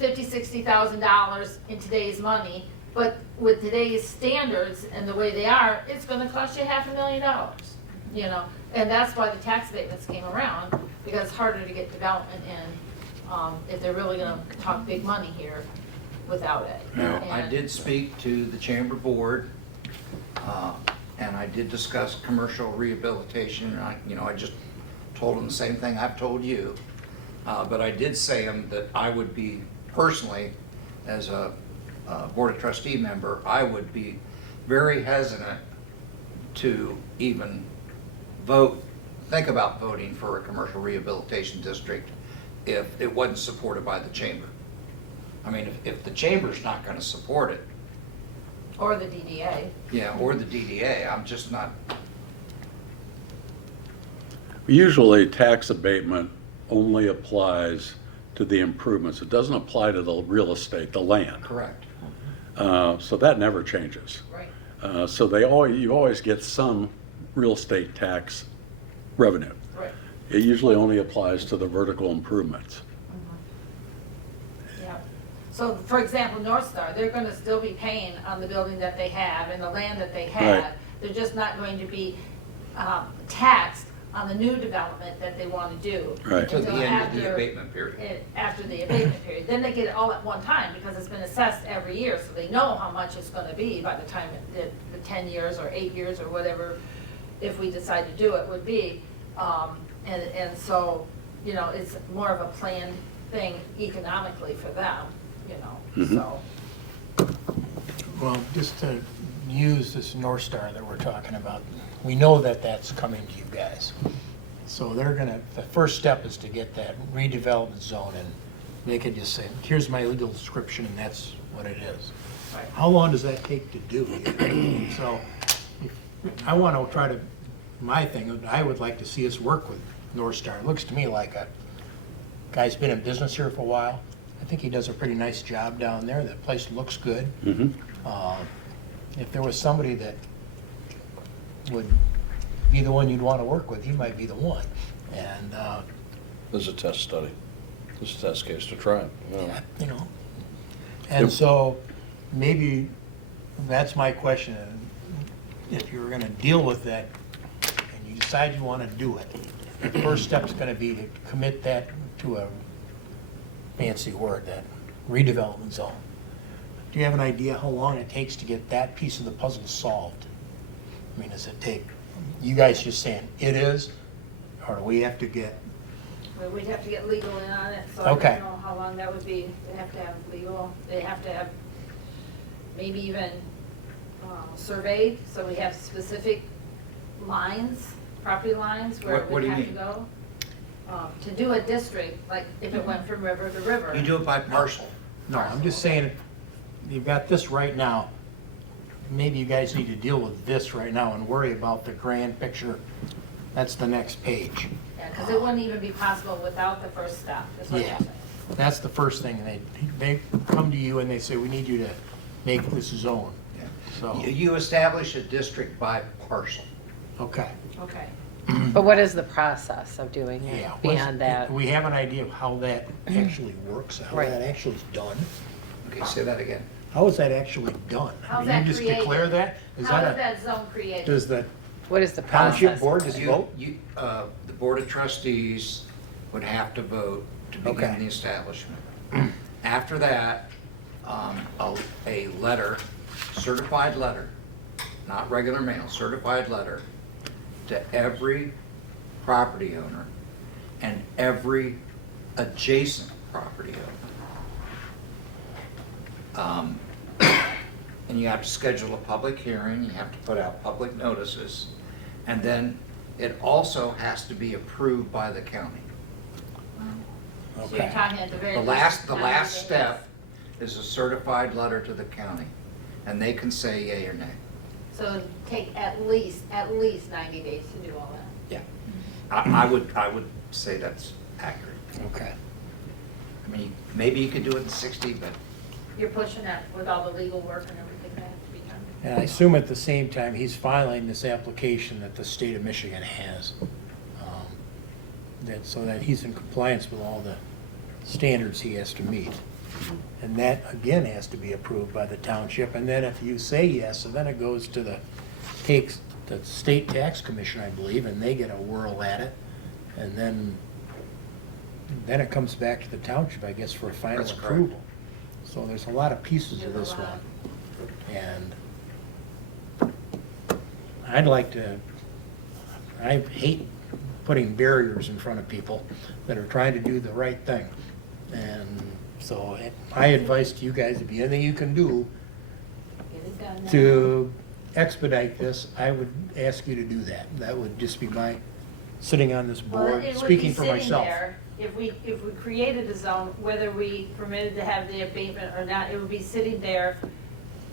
$50,000, $60,000 in today's money. But with today's standards and the way they are, it's going to cost you $500,000. And that's why the tax abatements came around, because it's harder to get development in if they're really going to talk big money here without it. Now, I And- did speak to the chamber board, and I did discuss commercial rehabilitation, and I just told them the same thing I've told you. But I did say that I would be personally, as a Board of Trustee member, I would be very hesitant to even think about voting for a commercial rehabilitation district if it wasn't supported by the chamber. If the chamber's not gonna support it, Or the DDA. Yeah, or the DDA, I'm just not, Usually, tax abatement only applies to the improvements. It doesn't apply to the real estate, the land. correct. So that never changes. Right. So you always get some real estate tax revenue. Right. It usually only applies to the vertical improvements. Yeah. So, for example, North Star, they're gonna still be paying on the building that they have and the land that they have. Right. They're just not going to be taxed on the new development that they wanna do. Right. To the until end of the after- abatement period. After the abatement period. Then they get it all at one time because it's been assessed every year, so they know how much it's gonna be by the time the 10 years or 8 years or whatever, if we decide to do it, would be. And so, you know, it's more of a planned thing economically for them, you know, Mhm. so. Well, just to use this North Star that we're talking about, we know that that's coming to you guys. So they're gonna, the first step is to get that redevelopment zone, and they could just say, here's my legal description, and that's what it is. Right. How long does that take to do? So, I want to try to, my thing, I would like to see us work with North Star. It looks to me like a guy's been in business here for a while. I think he does a pretty nice job down there. That place looks good. Mhm. If there was somebody that would be the one you'd want to work with, he might be the one. And, This is a test study. This is a test case to try it. you know. you know, and so maybe that's my question. If you're going to deal with that and you decide you want to do it, the first step's going to be to commit that to a fancy word, that redevelopment zone. Do you have an idea how long it takes to get that piece of the puzzle solved? I mean, does it take, you guys just saying it is, or do we have to get, We'd have to get legal in on it, so Okay. I don't know how long that would be. They have to have legal, they have to have maybe even surveyed, so we have specific lines, property lines where it What would do you have to mean? go. To do a district, like if it went from river to river. You do it by parcel. no, I'm just saying, you've got this right now. Maybe you guys need to deal with this right now and worry about the grand picture. That's the next page. Yeah, because it wouldn't even be possible without the first step, is what you're Yeah. saying. That's the first thing. They come to you and they say, we need you to make this zone. So, You establish a district by parcel. okay. Okay. But what is the process of doing it Yeah. beyond that? Do we have an idea of how that actually works, how Right. that actually is done? Okay, say that again. How is that actually done? I How's mean, that you just created? declare that? How is that zone created? Does the What is the township process? board just vote? The Board of Trustees would have to vote to begin Okay. the establishment. After that, a letter, certified letter, not regular mail, certified letter to every property owner and every adjacent property owner. And you have to schedule a public hearing, you have to put out public notices, and then it also has to be approved by the county. So you're Okay. talking at the very The least. last 90 step days. is a certified letter to the county, and they can say yea or nay. So it'd take at least 90 days to do all that. Yeah. I would say that's accurate. Okay. I mean, maybe you could do it in 60, but You're pushing that with all the legal work and everything that has to be done. And I assume at the same time, he's filing this application that the state of Michigan has. So that he's in compliance with all the standards he has to meet. And that, again, has to be approved by the township. And then if you say yes, so then it goes to the state tax commission, I believe, and they get a whirl at it. And then it comes back to the township, I guess, for a final That's correct. approval. So there's a lot of pieces of There's this a lot. one. And I hate putting barriers in front of people that are trying to do the right thing. And so my advice to you guys, if you anything you can do Get it done now. to expedite this, I would ask you to do that. That would just be my, sitting on this Well, board, it would be speaking for sitting myself. there. If we created a zone, whether we permitted to have the abatement or not, it would be sitting there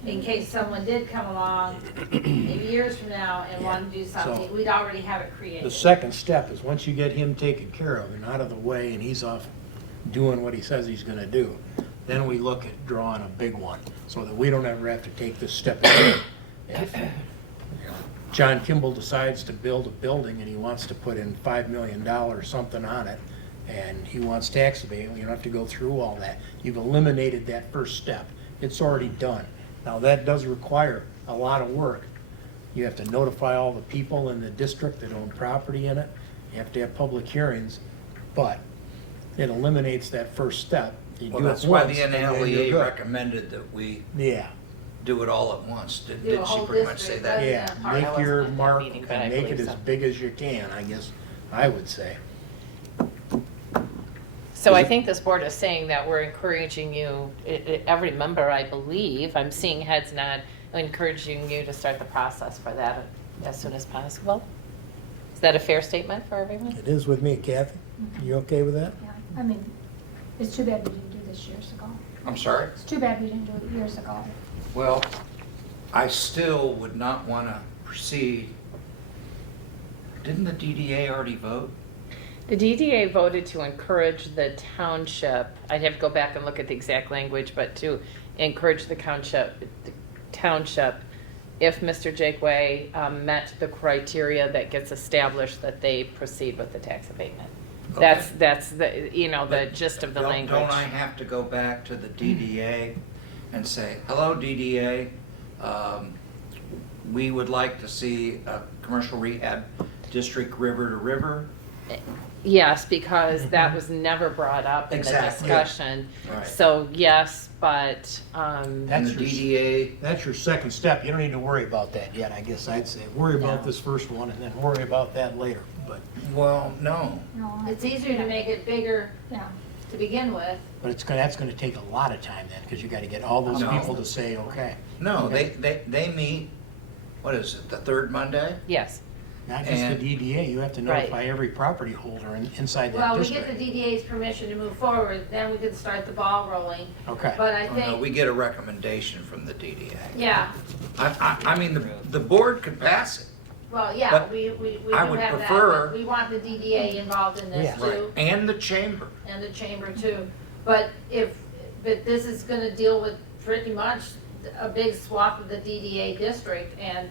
in case someone did come along, maybe years from now, and wanted to do something, we'd already have it created. The second step is once you get him taken care of and out of the way and he's off doing what he says he's gonna do, then we look at drawing a big one so that we don't ever have to take this step again. If, you know, John Kimball decides to build a building and he wants to put in $5 million something on it and he wants tax abatement, you don't have to go through all that. You've eliminated that first step. It's already done. Now, that does require a lot of work. You have to notify all the people in the district that own property in it. You have to have public hearings, but it eliminates that first step. You Well, do it that's why once, the and then you're NLEA good. recommended that we Yeah, do it all at once. Do a Didn't she whole pretty much say district, that? rather yeah. than part. Make wasn't your at that mark meeting, but I and make it believe as so. big as you can, I guess, I would say. So I think this board is saying that we're encouraging you, every member, I believe, I'm seeing heads nod, encouraging you to start the process for that as soon as possible. Is that a fair statement for everyone? It is with me, Kathy. You okay with that? Yeah, I mean, it's too bad we didn't do this years ago. I'm sorry? It's too bad we didn't do it years ago. Well, I still would not want to proceed. Didn't the DDA already vote? The DDA voted to encourage the township, I'd have to go back and look at the exact language, but to encourage the township, if Mr. Jakeway met the criteria that gets established, that they proceed with the tax abatement. Okay. That's the, you know, the gist of the language. Don't I have to go back to the DDA and say, hello, DDA, we would like to see a commercial rehab district river to river? Yes, because that was never brought up in the Exactly. discussion. Right. So, yes, but, And That's the your- DDA, That's your second step. You don't need to worry about that yet, I guess I'd say. Worry about No. this first one and then worry about that later, but well, no. No, It's easier to make it bigger Yeah, to begin with. that's gonna take a lot of time then, because you gotta get all those No. people to say, okay. No, they meet, what is it, the third Monday? yes. Not just the And- DDA, you have to Right. notify every property holder inside that Well, we get the district. DDA's permission to move forward, then we can start the ball rolling. Okay. But I Oh, no, think, we get a recommendation from the DDA. yeah, I mean, the board could pass it. well, yeah, But we do I have would that. prefer- But we want the DDA involved in this Yeah. too, And the chamber. and the chamber too. But this is gonna deal with pretty much a big swath of the DDA district, and,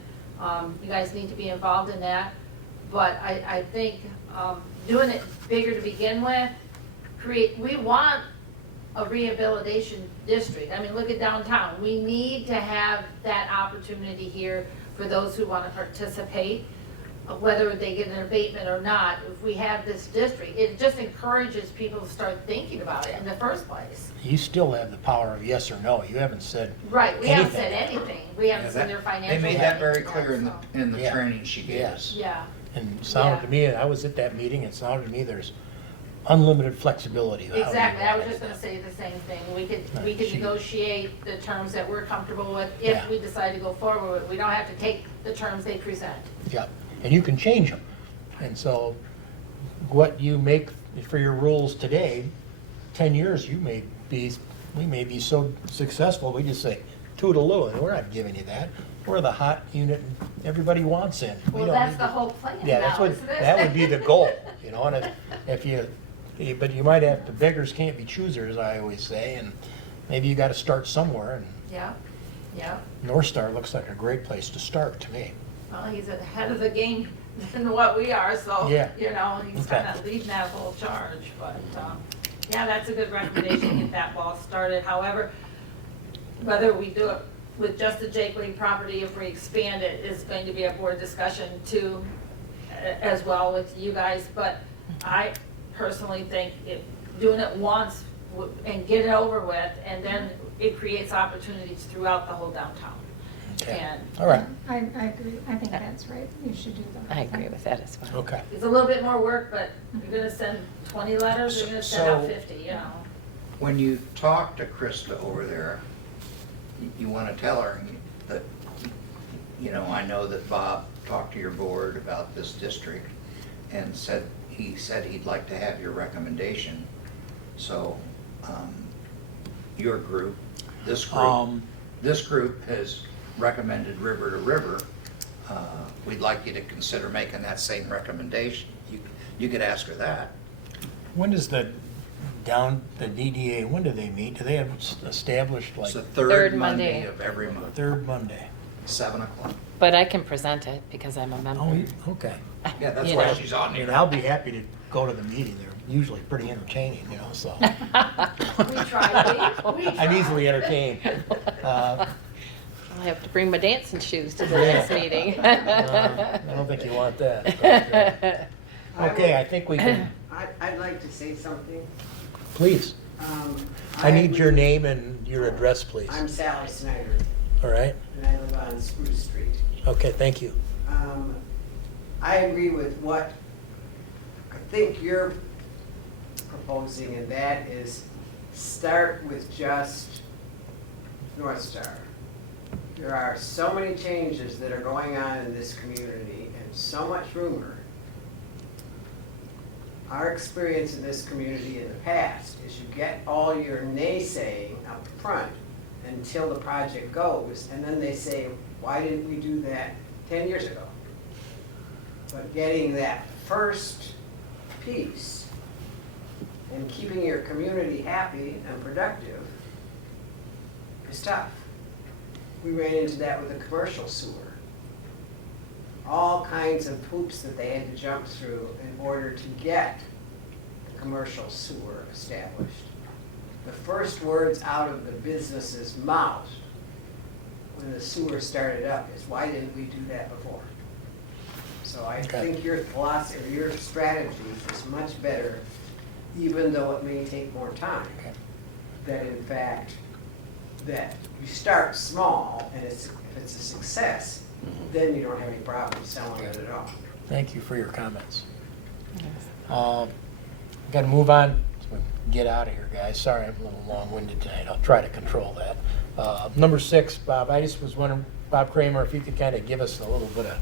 you guys need to be involved in that. But I think, doing it bigger to begin with, we want a rehabilitation district. I mean, look at downtown. We need to have that opportunity here for those who want to participate, whether they get an abatement or not. If we have this district, it just encourages people to start thinking about it in the first place. You still have the power of yes or no. You haven't said, Right, we haven't said Anything. anything. We haven't Yeah, seen that- their financial. They made that very statements clear yet, in the Yeah. training she gave Yes. us. so. Yeah, and it sounded to me, I was at that meeting, it sounded to me there's unlimited flexibility. of how you exactly. I was want just it. gonna say the same thing. We could Right. negotiate the terms that we're comfortable with Yeah. if we decide to go forward. We don't have to take the terms they present. Yep, and you can change them. And so what you make for your rules today, 10 years, we may be so successful, we just say toodaloo, and we're not giving you that. We're the hot unit everybody wants in. We Well, don't that's need the to- whole plan Yeah, that's now, what, isn't it? that would be the goal, you know, and if you, but you might have, the beggars can't be choosers, I always say, and maybe you gotta start somewhere, and Yeah, yeah. North Star looks like a great place to start to me. Well, he's ahead of the game than what we are, so, Yeah. you know, he's Okay. kind of leading that whole charge, but, yeah, that's a good recommendation, to get that ball started. However, whether we do it with just the Jakeway property, if we expand it, is going to be a board discussion too, as well with you guys, but I personally think doing it once and get it over with, and then it creates opportunities throughout the whole downtown. Okay. And All right, I agree. I think that's right. You should do that. I agree with that as well. okay. it's a little bit more work, but you're gonna send 20 letters, you're gonna send out So- 50, you know. When you talk to Krista over there, you want to tell her that, you know, I know that Bob talked to your board about this district and he said he'd like to have your recommendation. So, your group, this group, this group has recommended river to river. We'd like you to consider making that same recommendation. You could ask her that. When does the DDA, when do they meet? Do they have established like It's the Third third Monday. Monday of every month, third Monday? 7 o'clock. But I can present it because I'm a Oh, member. okay. Yeah, that's You why know. she's on I mean, there. I'll be happy to go to the meeting. They're usually pretty entertaining, you know, so. We tried, we I'm tried. easily entertained. I'll have to bring my dancing shoes to the Yeah. next meeting. I don't think you want that. but, Okay, I think we can, I'd like to say something. please. I need your name and your address, please. I'm Sally Snyder, All right? and I live on Spruce Street. Okay, thank you. I agree with what I think you're proposing, and that is start with just North Star. There are so many changes that are going on in this community and so much rumor. Our experience in this community in the past is you get all your naysaying up front until the project goes, and then they say, why didn't we do that 10 years ago? But getting that first piece and keeping your community happy and productive is tough. We ran into that with the commercial sewer. All kinds of hoops that they had to jump through in order to get the commercial sewer established. The first words out of the business's mouth when the sewer started up is, why didn't we do that before? So I Okay. think your philosophy, your strategy is much better, even though it may take more time. Okay. That in fact, that you start small, and if it's a success, then you don't have any problem selling it at all. Thank you for your comments. Got to move on. Get out of here, guys. Sorry, I'm a little long-winded tonight. I'll try to control that. Number 6, Bob, I just was wondering, Bob Kramer, if you could kind of give us a little bit of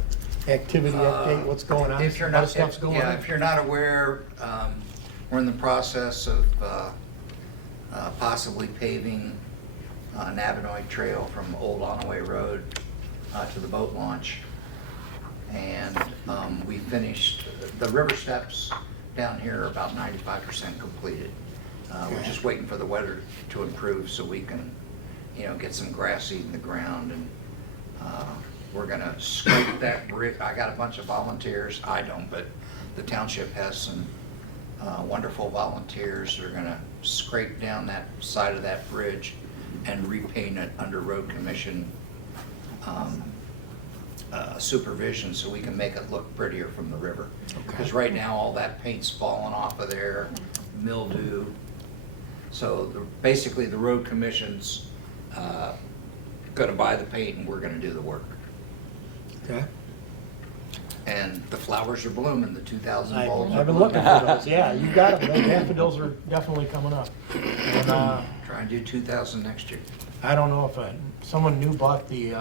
activity update, what's going on? If you're A lot not, of stuff's going yeah, on. if you're not aware, we're in the process of possibly paving Navinoid Trail from Old Onaway Road to the boat launch. And we finished, the river steps down here are about 95% completed. We're just waiting for the weather to improve so we can, get some grass seed in the ground, and we're gonna scrape that bridge. I got a bunch of volunteers. I don't, but the township has some wonderful volunteers. They're gonna scrape down that side of that bridge and repaint it under road commission supervision so we can make it look prettier from the river. Because right now, all that paint's falling off of there, mildew. So basically, the road commission's gonna buy the paint and we're gonna do the work. Okay. And the flowers are blooming, the 2,000 bulbs are I've been blooming. looking for those, yeah, you got them. Those daffodils are definitely coming up. And Try and do 2,000 next year. I don't know if someone new bought the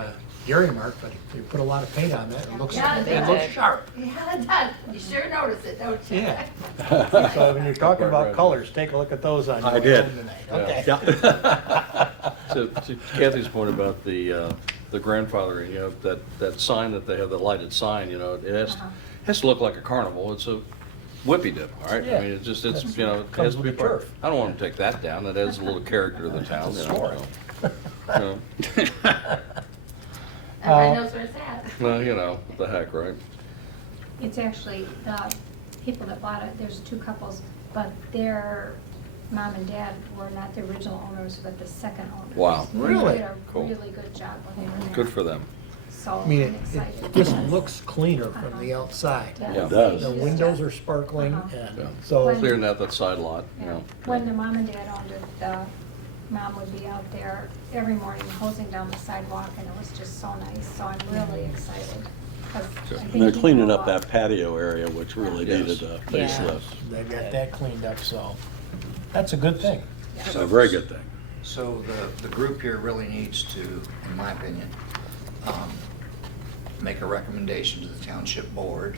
Gary Mark, but they put a lot of paint on that. It looks, Yeah, they it looks did. sharp. Yeah, it does. You sure notice it, don't you? Yeah. So when you're talking about colors, take a look at those on your I way did. home tonight. Yeah. Okay. So to Kathy's point about the grandfathering, that sign that they have, the lighted sign, it has to look like a carnival. It's a whippy dip, all right? Yeah. I mean, it That's- it comes has to be with the part. turf. I don't want to take that down. That adds a little character to the town, It's a sword. Everybody knows where it's at. Well, what the heck, right? It's actually the people that bought it, there's 2 couples, but their mom and dad were not the original owners, but the second owners. Wow. They Really? did a Cool. really good job when they were there. Good for them. So I mean, I'm excited. it just looks cleaner from the outside. Yeah, it does. The windows are sparkling, Uh-huh. and Yeah. so, Clearing out that side lot, Yeah. When the mom and dad owned it, the mom would be out there every morning hosing down the sidewalk, and it was just so nice. So I'm really excited. 'cause I think And they're people cleaning up love- that patio area, which really Yes. needed a Yeah. facelift. they've got that cleaned up, so that's a good thing. It's a very good thing. So the group here really needs to, in my opinion, make a recommendation to the township board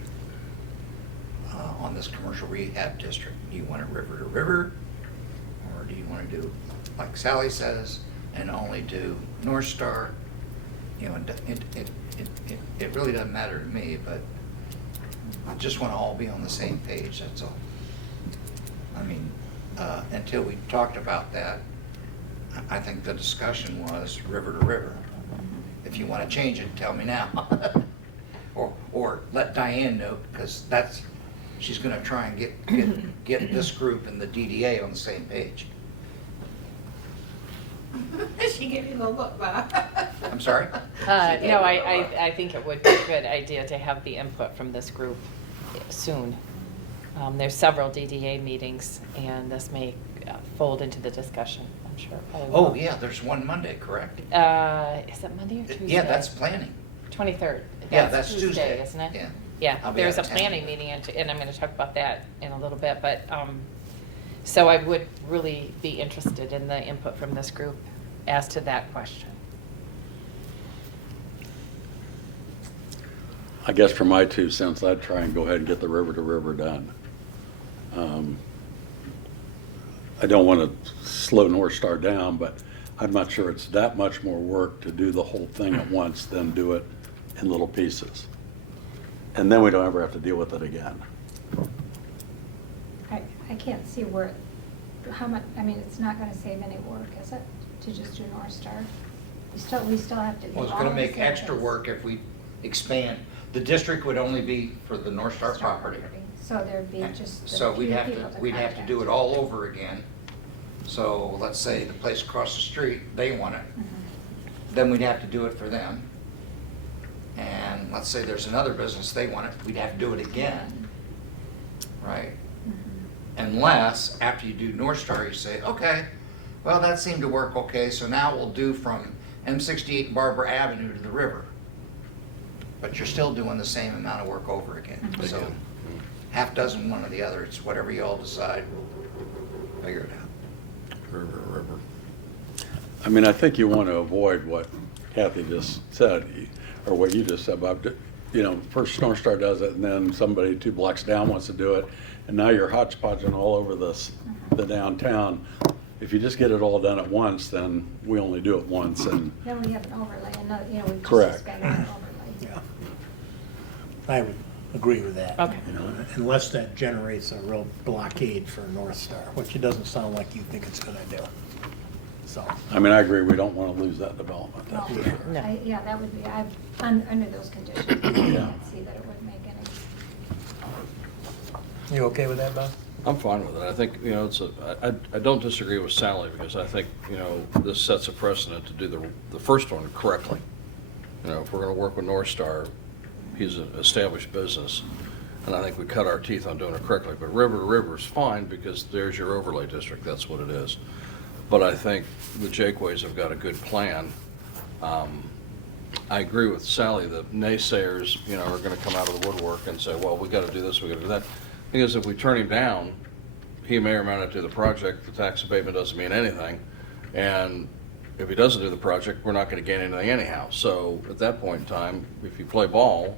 on this commercial rehab district. Do you want it river to river? Or do you want to do, like Sally says, and only do North Star, you know, it really doesn't matter to me, but I just want to all be on the same page, that's all. I mean, until we talked about that, I think the discussion was river to river. If you want to change it, tell me now. Or let Diane know, because she's going to try and get this group and the DDA on the same page. She gave you the look, Bob. I'm sorry? No, I think it would be a good idea to have the input from this group soon. There's several DDA meetings, and this may fold into the discussion, I'm sure. it probably will. Oh, yeah, there's one Monday, correct? Is it Monday or Tuesday? Yeah, that's planning. 23rd. Yeah, that's Tuesday, Isn't it? yeah. Yeah, I'll be there's a out of town. planning meeting, and I'm gonna talk about that in a little bit, but, so I would really be interested in the input from this group as to that question. I guess for my 2 cents, I'd try and go ahead and get the river to river done. I don't want to slow North Star down, but I'm not sure it's that much more work to do the whole thing at once than do it in little pieces. And then we don't ever have to deal with it again. I can't see how much, I mean, it's not gonna save any work, is it, to just do North Star? We still have to. Well, it's all going to the make same extra place. work if we expand. The district would only be for the North Star property. So there'd be just. the So few people we'd have to do it all over again. So let's say the place across the street, they want it, then we'd have to do it for them. And let's say there's another business, they want it, we'd have to do it again, right? Unless, after you do North Star, you say, okay, well, that seemed to work okay, so now we'll do from M68 and Barbara Avenue to the river. But you're still doing the same amount of work over again. So half dozen, one or the other, it's whatever you all decide, figure it out. River, river. I mean, I think you want to avoid what Kathy just said, or what you just said, Bob. You know, first North Star does it, and then somebody 2 blocks down wants to do it, and now you're hodgepodging all over the downtown. If you just get it all done at once, then we only do it once, and Then we have an overlay, another, we just Correct. suspended an overlay. Yeah. I would agree with that. Okay. You know, unless that generates a real blockade for North Star, which it doesn't sound like you think it's gonna do. So, I mean, I agree, we don't want to lose that development, that's for sure. No. Yeah, that would be, under those conditions, I can't see that it would make any. you okay with that, Bob? I'm fine with it. I think, you know, I don't disagree with Sally, because I think, you know, this sets a precedent to do the first one correctly. You know, if we're gonna work with North Star, he's an established business, and I think we cut our teeth on doing it correctly. But river to river is fine, because there's your overlay district, that's what it is. But I think the Jakeways have got a good plan. I agree with Sally, the naysayers, you know, are gonna come out of the woodwork and say, well, we gotta do this, we gotta do that. Because if we turn him down, he may or may not do the project, the tax abatement doesn't mean anything. And if he doesn't do the project, we're not gonna gain anything anyhow. So at that point in time, if you play ball,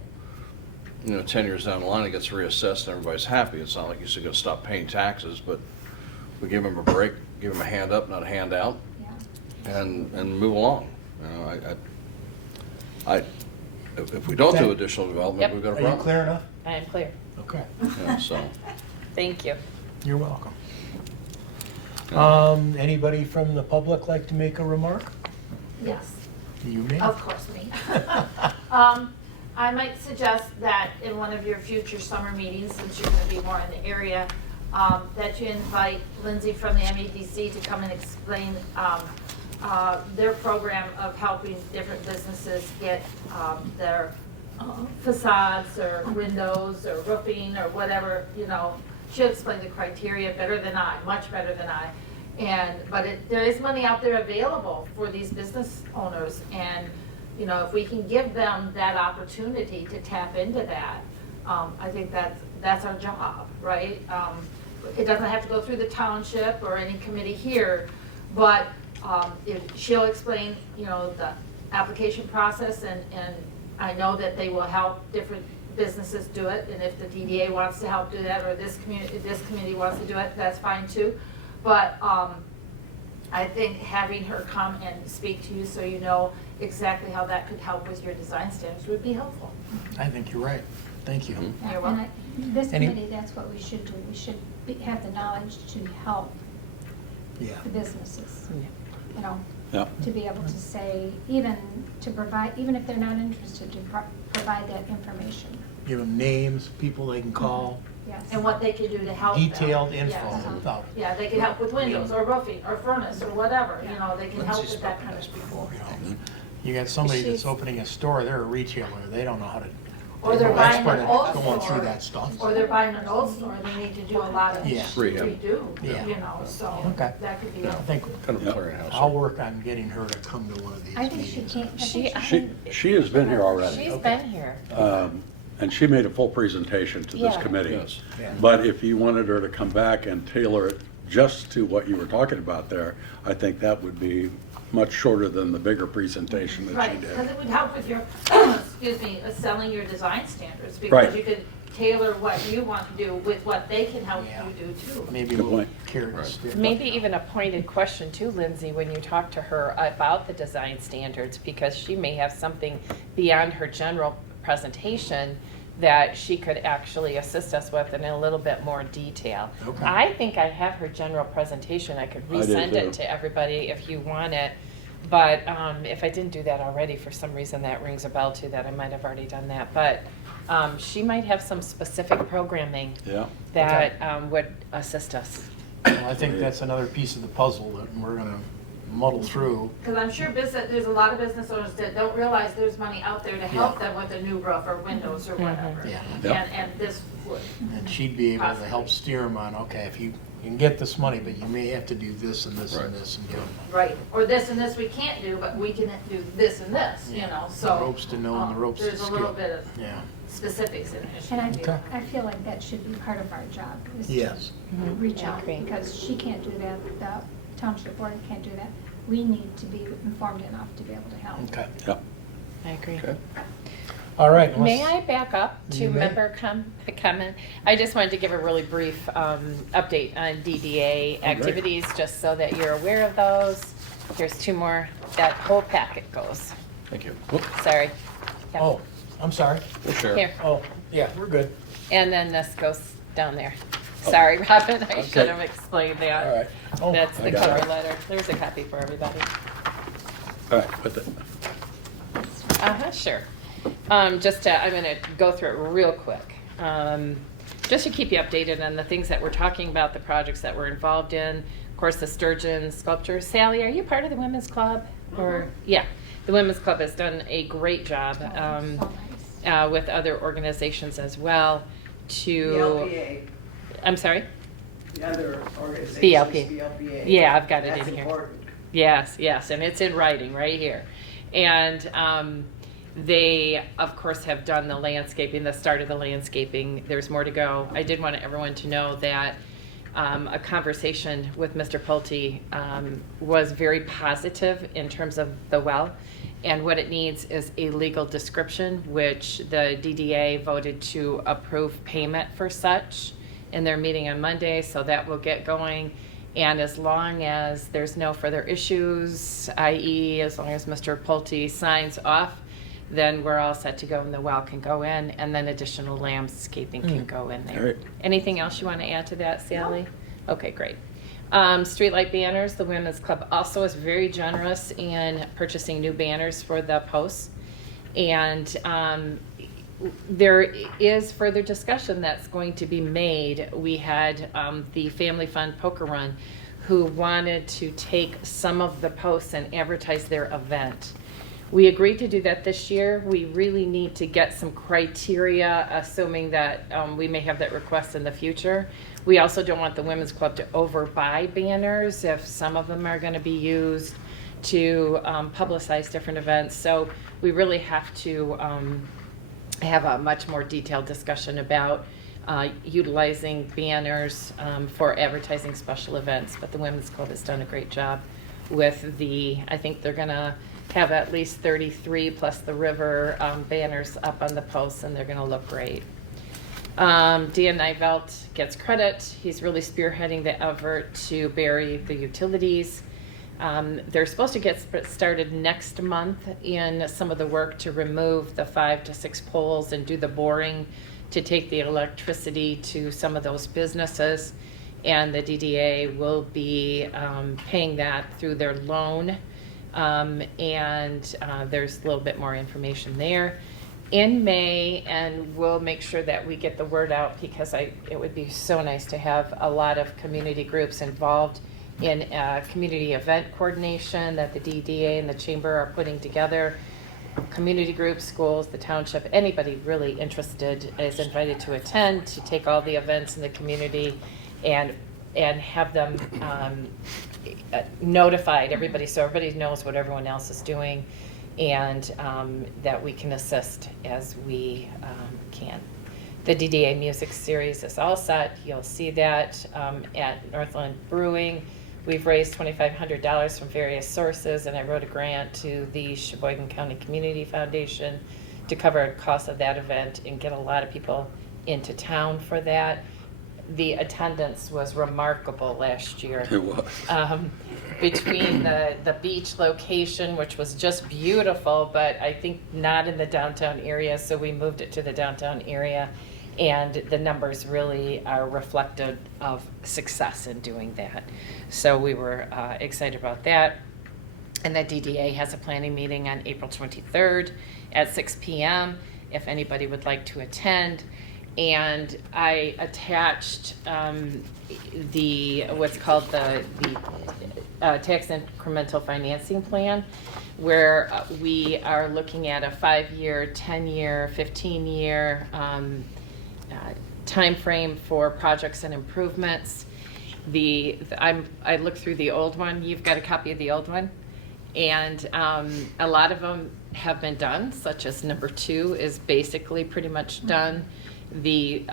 you know, 10 years down the line, it gets reassessed and everybody's happy. It's not like you're gonna stop paying taxes, but we give him a break, give him a hand up, not a hand out, Yeah. and move along. You know, if we don't do additional development, Yep. we've got a Are you problem. clear enough? I am clear. Okay, Yeah, so, Thank you. you're welcome. Anybody from the public like to make a remark? Yes. You may. Of course, me. I might suggest that in one of your future summer meetings, since you're gonna be more in the area, that you invite Lindsay from the MEDC to come and explain, their program of helping different businesses get, their facades or windows or roofing or whatever, you know. She'll explain the criteria better than I, much better than I. But there is money out there available for these business owners, and, you know, if we can give them that opportunity to tap into that, I think that's our job, right? It doesn't have to go through the township or any committee here, but she'll explain, you know, the application process, and I know that they will help different businesses do it, and if the DDA wants to help do that, or this committee wants to do it, that's fine too. But I I think having her come and speak to you so you know exactly how that could help with your design standards would be helpful. I think you're right. Thank you. You're And welcome. this Any- committee, that's what we should do. We should have the knowledge to help Yeah. the businesses, you know, Yeah. to be able to say, even to provide, even if they're not interested, to provide that information. Give them names, people they can call, Yes. And what they can do to help them. detailed info Yes. about, Yeah, they can help with windows or roofing or furnace or whatever, you know, they can help Lindsay's with that spoken kind of this stuff. before, you know. You got somebody that's She's- opening a store, they're a retailer, they don't know how to. Or they're no buying expert an at old going store. through that stuff. Or they're buying an old store, they need to do a lot of Yeah. Rehab. redo, Yeah. you know, so Okay. that could be I helpful. think Kind of a Yep. clearinghouse. I'll work on getting her to come to one of these I think she meetings. can't, I She- think She has been here already. She's Okay. been here. And she made a full presentation to this Yeah. committee. Yes. Yeah. But if you wanted her to come back and tailor it just to what you were talking about there, I think that would be much shorter than the bigger presentation that she Right, because did. it would help with your, excuse me, selling your design standards, Right. because you could tailor what you want to do with what they can help Yeah. you do too. Maybe a Good little point. carrot and Right. stick. Maybe even a pointed question too, Lindsay, when you talk to her about the design standards, because she may have something beyond her general presentation that she could actually assist us with in a little bit more detail. Okay. I think I have her general presentation. I could I do resend too. it to everybody if you want it. But if I didn't do that already, for some reason that rings a bell too, that I might have already done that. But she might have some specific programming Yeah. that would assist us. Well, I think that's another piece of the puzzle that we're gonna muddle through. Because I'm sure there's a lot of business owners that don't realize there's money out there to help them with a new roof or windows or whatever. Yeah. Yep. And this would. And she'd be able to help Possibly. steer them on, okay, if you can get this money, but you may have to do this and this and Right. this and give them Right, or this and this we can't do, but we can do this and this, you know, so. the ropes to know and the ropes to There's a little skip. bit of Yeah, specifics in there. And Okay. I feel like that should be part of our job, is to yes. reach I out, agree. because she can't do that, the township board can't do that. We need to be informed enough to be able to help. Okay, Yeah. I agree. Okay. all right. May unless- I back up to You may. member comment? I just wanted to give a really brief update on DDA great. activities, just so that you're aware of those. Here's two more, that whole packet goes. Thank you. Sorry. Yeah. Oh, I'm sorry. We'll share. Here, Oh, yeah, we're good. and then this goes down there. Sorry, Robin, I should Okay. have explained All that. right. Oh, That's I the got it. cover letter. There's a copy for everybody. All right, but the, Sure. I'm gonna go through it real quick. Just to keep you updated on the things that we're talking about, the projects that we're involved in. Of course, the sturgeon sculpture. Sally, are you part of the women's club? Or, yeah, the women's club has done a great job, So nice. with other organizations as well The to, LPA, I'm sorry? the other organizations. BLP. BLPA. Yeah, I've got it That's in here. important. Yes, yes, and it's in writing right here. And they, of course, have done the landscaping, the start of the landscaping. There's more to go. I did want everyone to know that a conversation with Mr. Pulte was very positive in terms of the well. And what it needs is a legal description, which the DDA voted to approve payment for such in their meeting on Monday, so that will get going. And as long as there's no further issues, i.e. as long as Mr. Pulte signs off, then we're all set to go and the well can go in, and then additional landscaping can go in All there. right. Anything else you want to add to that, Sally? Okay, great. Streetlight banners, the Women's Club also is very generous in purchasing new banners for the posts. And there is further discussion that's going to be made. We had the Family Fun Poker Run who wanted to take some of the posts and advertise their event. We agreed to do that this year. We really need to get some criteria, assuming that we may have that request in the future. We also don't want the Women's Club to overbuy banners if some of them are going to be used to publicize different events. So we really have to have a much more detailed discussion about utilizing banners for advertising special events. But the Women's Club has done a great job with I think they're going to have at least 33 plus the river banners up on the posts, and they're going to look great. Dan Nivelt gets credit. He's really spearheading the effort to bury the utilities. They're supposed to get started next month in some of the work to remove the 5 to 6 poles and do the boring to take the electricity to some of those businesses. And the DDA will be paying that through their loan. There's a little bit more information there. In May, and we'll make sure that we get the word out, because it would be so nice to have a lot of community groups involved in community event coordination that the DDA and the Chamber are putting together. Community groups, schools, the township, anybody really interested is invited to attend, to take all the events in the community and have them notified, everybody, so everybody knows what everyone else is doing, and that we can assist as we can. The DDA music series is all set. You'll see that at Northland Brewing. We've raised $2,500 from various sources, and I wrote a grant to the Sheboygan County Community Foundation to cover the cost of that event and get a lot of people into town for that. The attendance was remarkable last year. It was. Between the beach location, which was just beautiful, but I think not in the downtown area, so we moved it to the downtown area. And the numbers really are reflective of success in doing that. So we were excited about that. And the DDA has a planning meeting on April 23rd at 6 p.m. if anybody would like to attend. And I attached what's called the tax incremental financing plan, where we are looking at a 5-year, 10-year, 15-year time frame for projects and improvements. I looked through the old one. You've got a copy of the old one, and a lot of them have been done, such as number 2 is basically pretty much done. The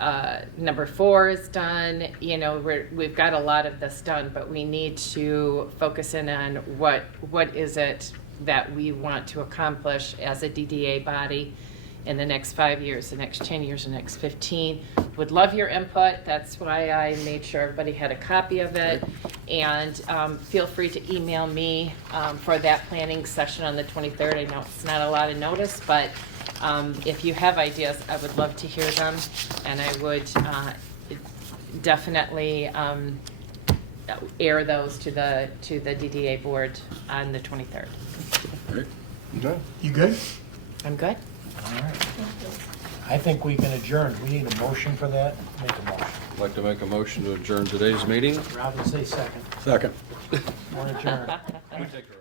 number 4 is done. You know, we've got a lot of this done, but we need to focus in on what is it that we want to accomplish as a DDA body in the next 5 years, the next 10 years, the next 15. Would love your input. That's why I made sure everybody had a copy of it. And feel free to email me for that planning session on the 23rd. I know it's not a lot of notice, but if you have ideas, I would love to hear them. And I would definitely air those to the DDA board on the 23rd. Right. You good? I'm good. All right. I think we can adjourn. We need a motion for that. Make a motion. I'd like to make a motion to adjourn today's meeting. Rob will say second. Second. We're adjourned. We take a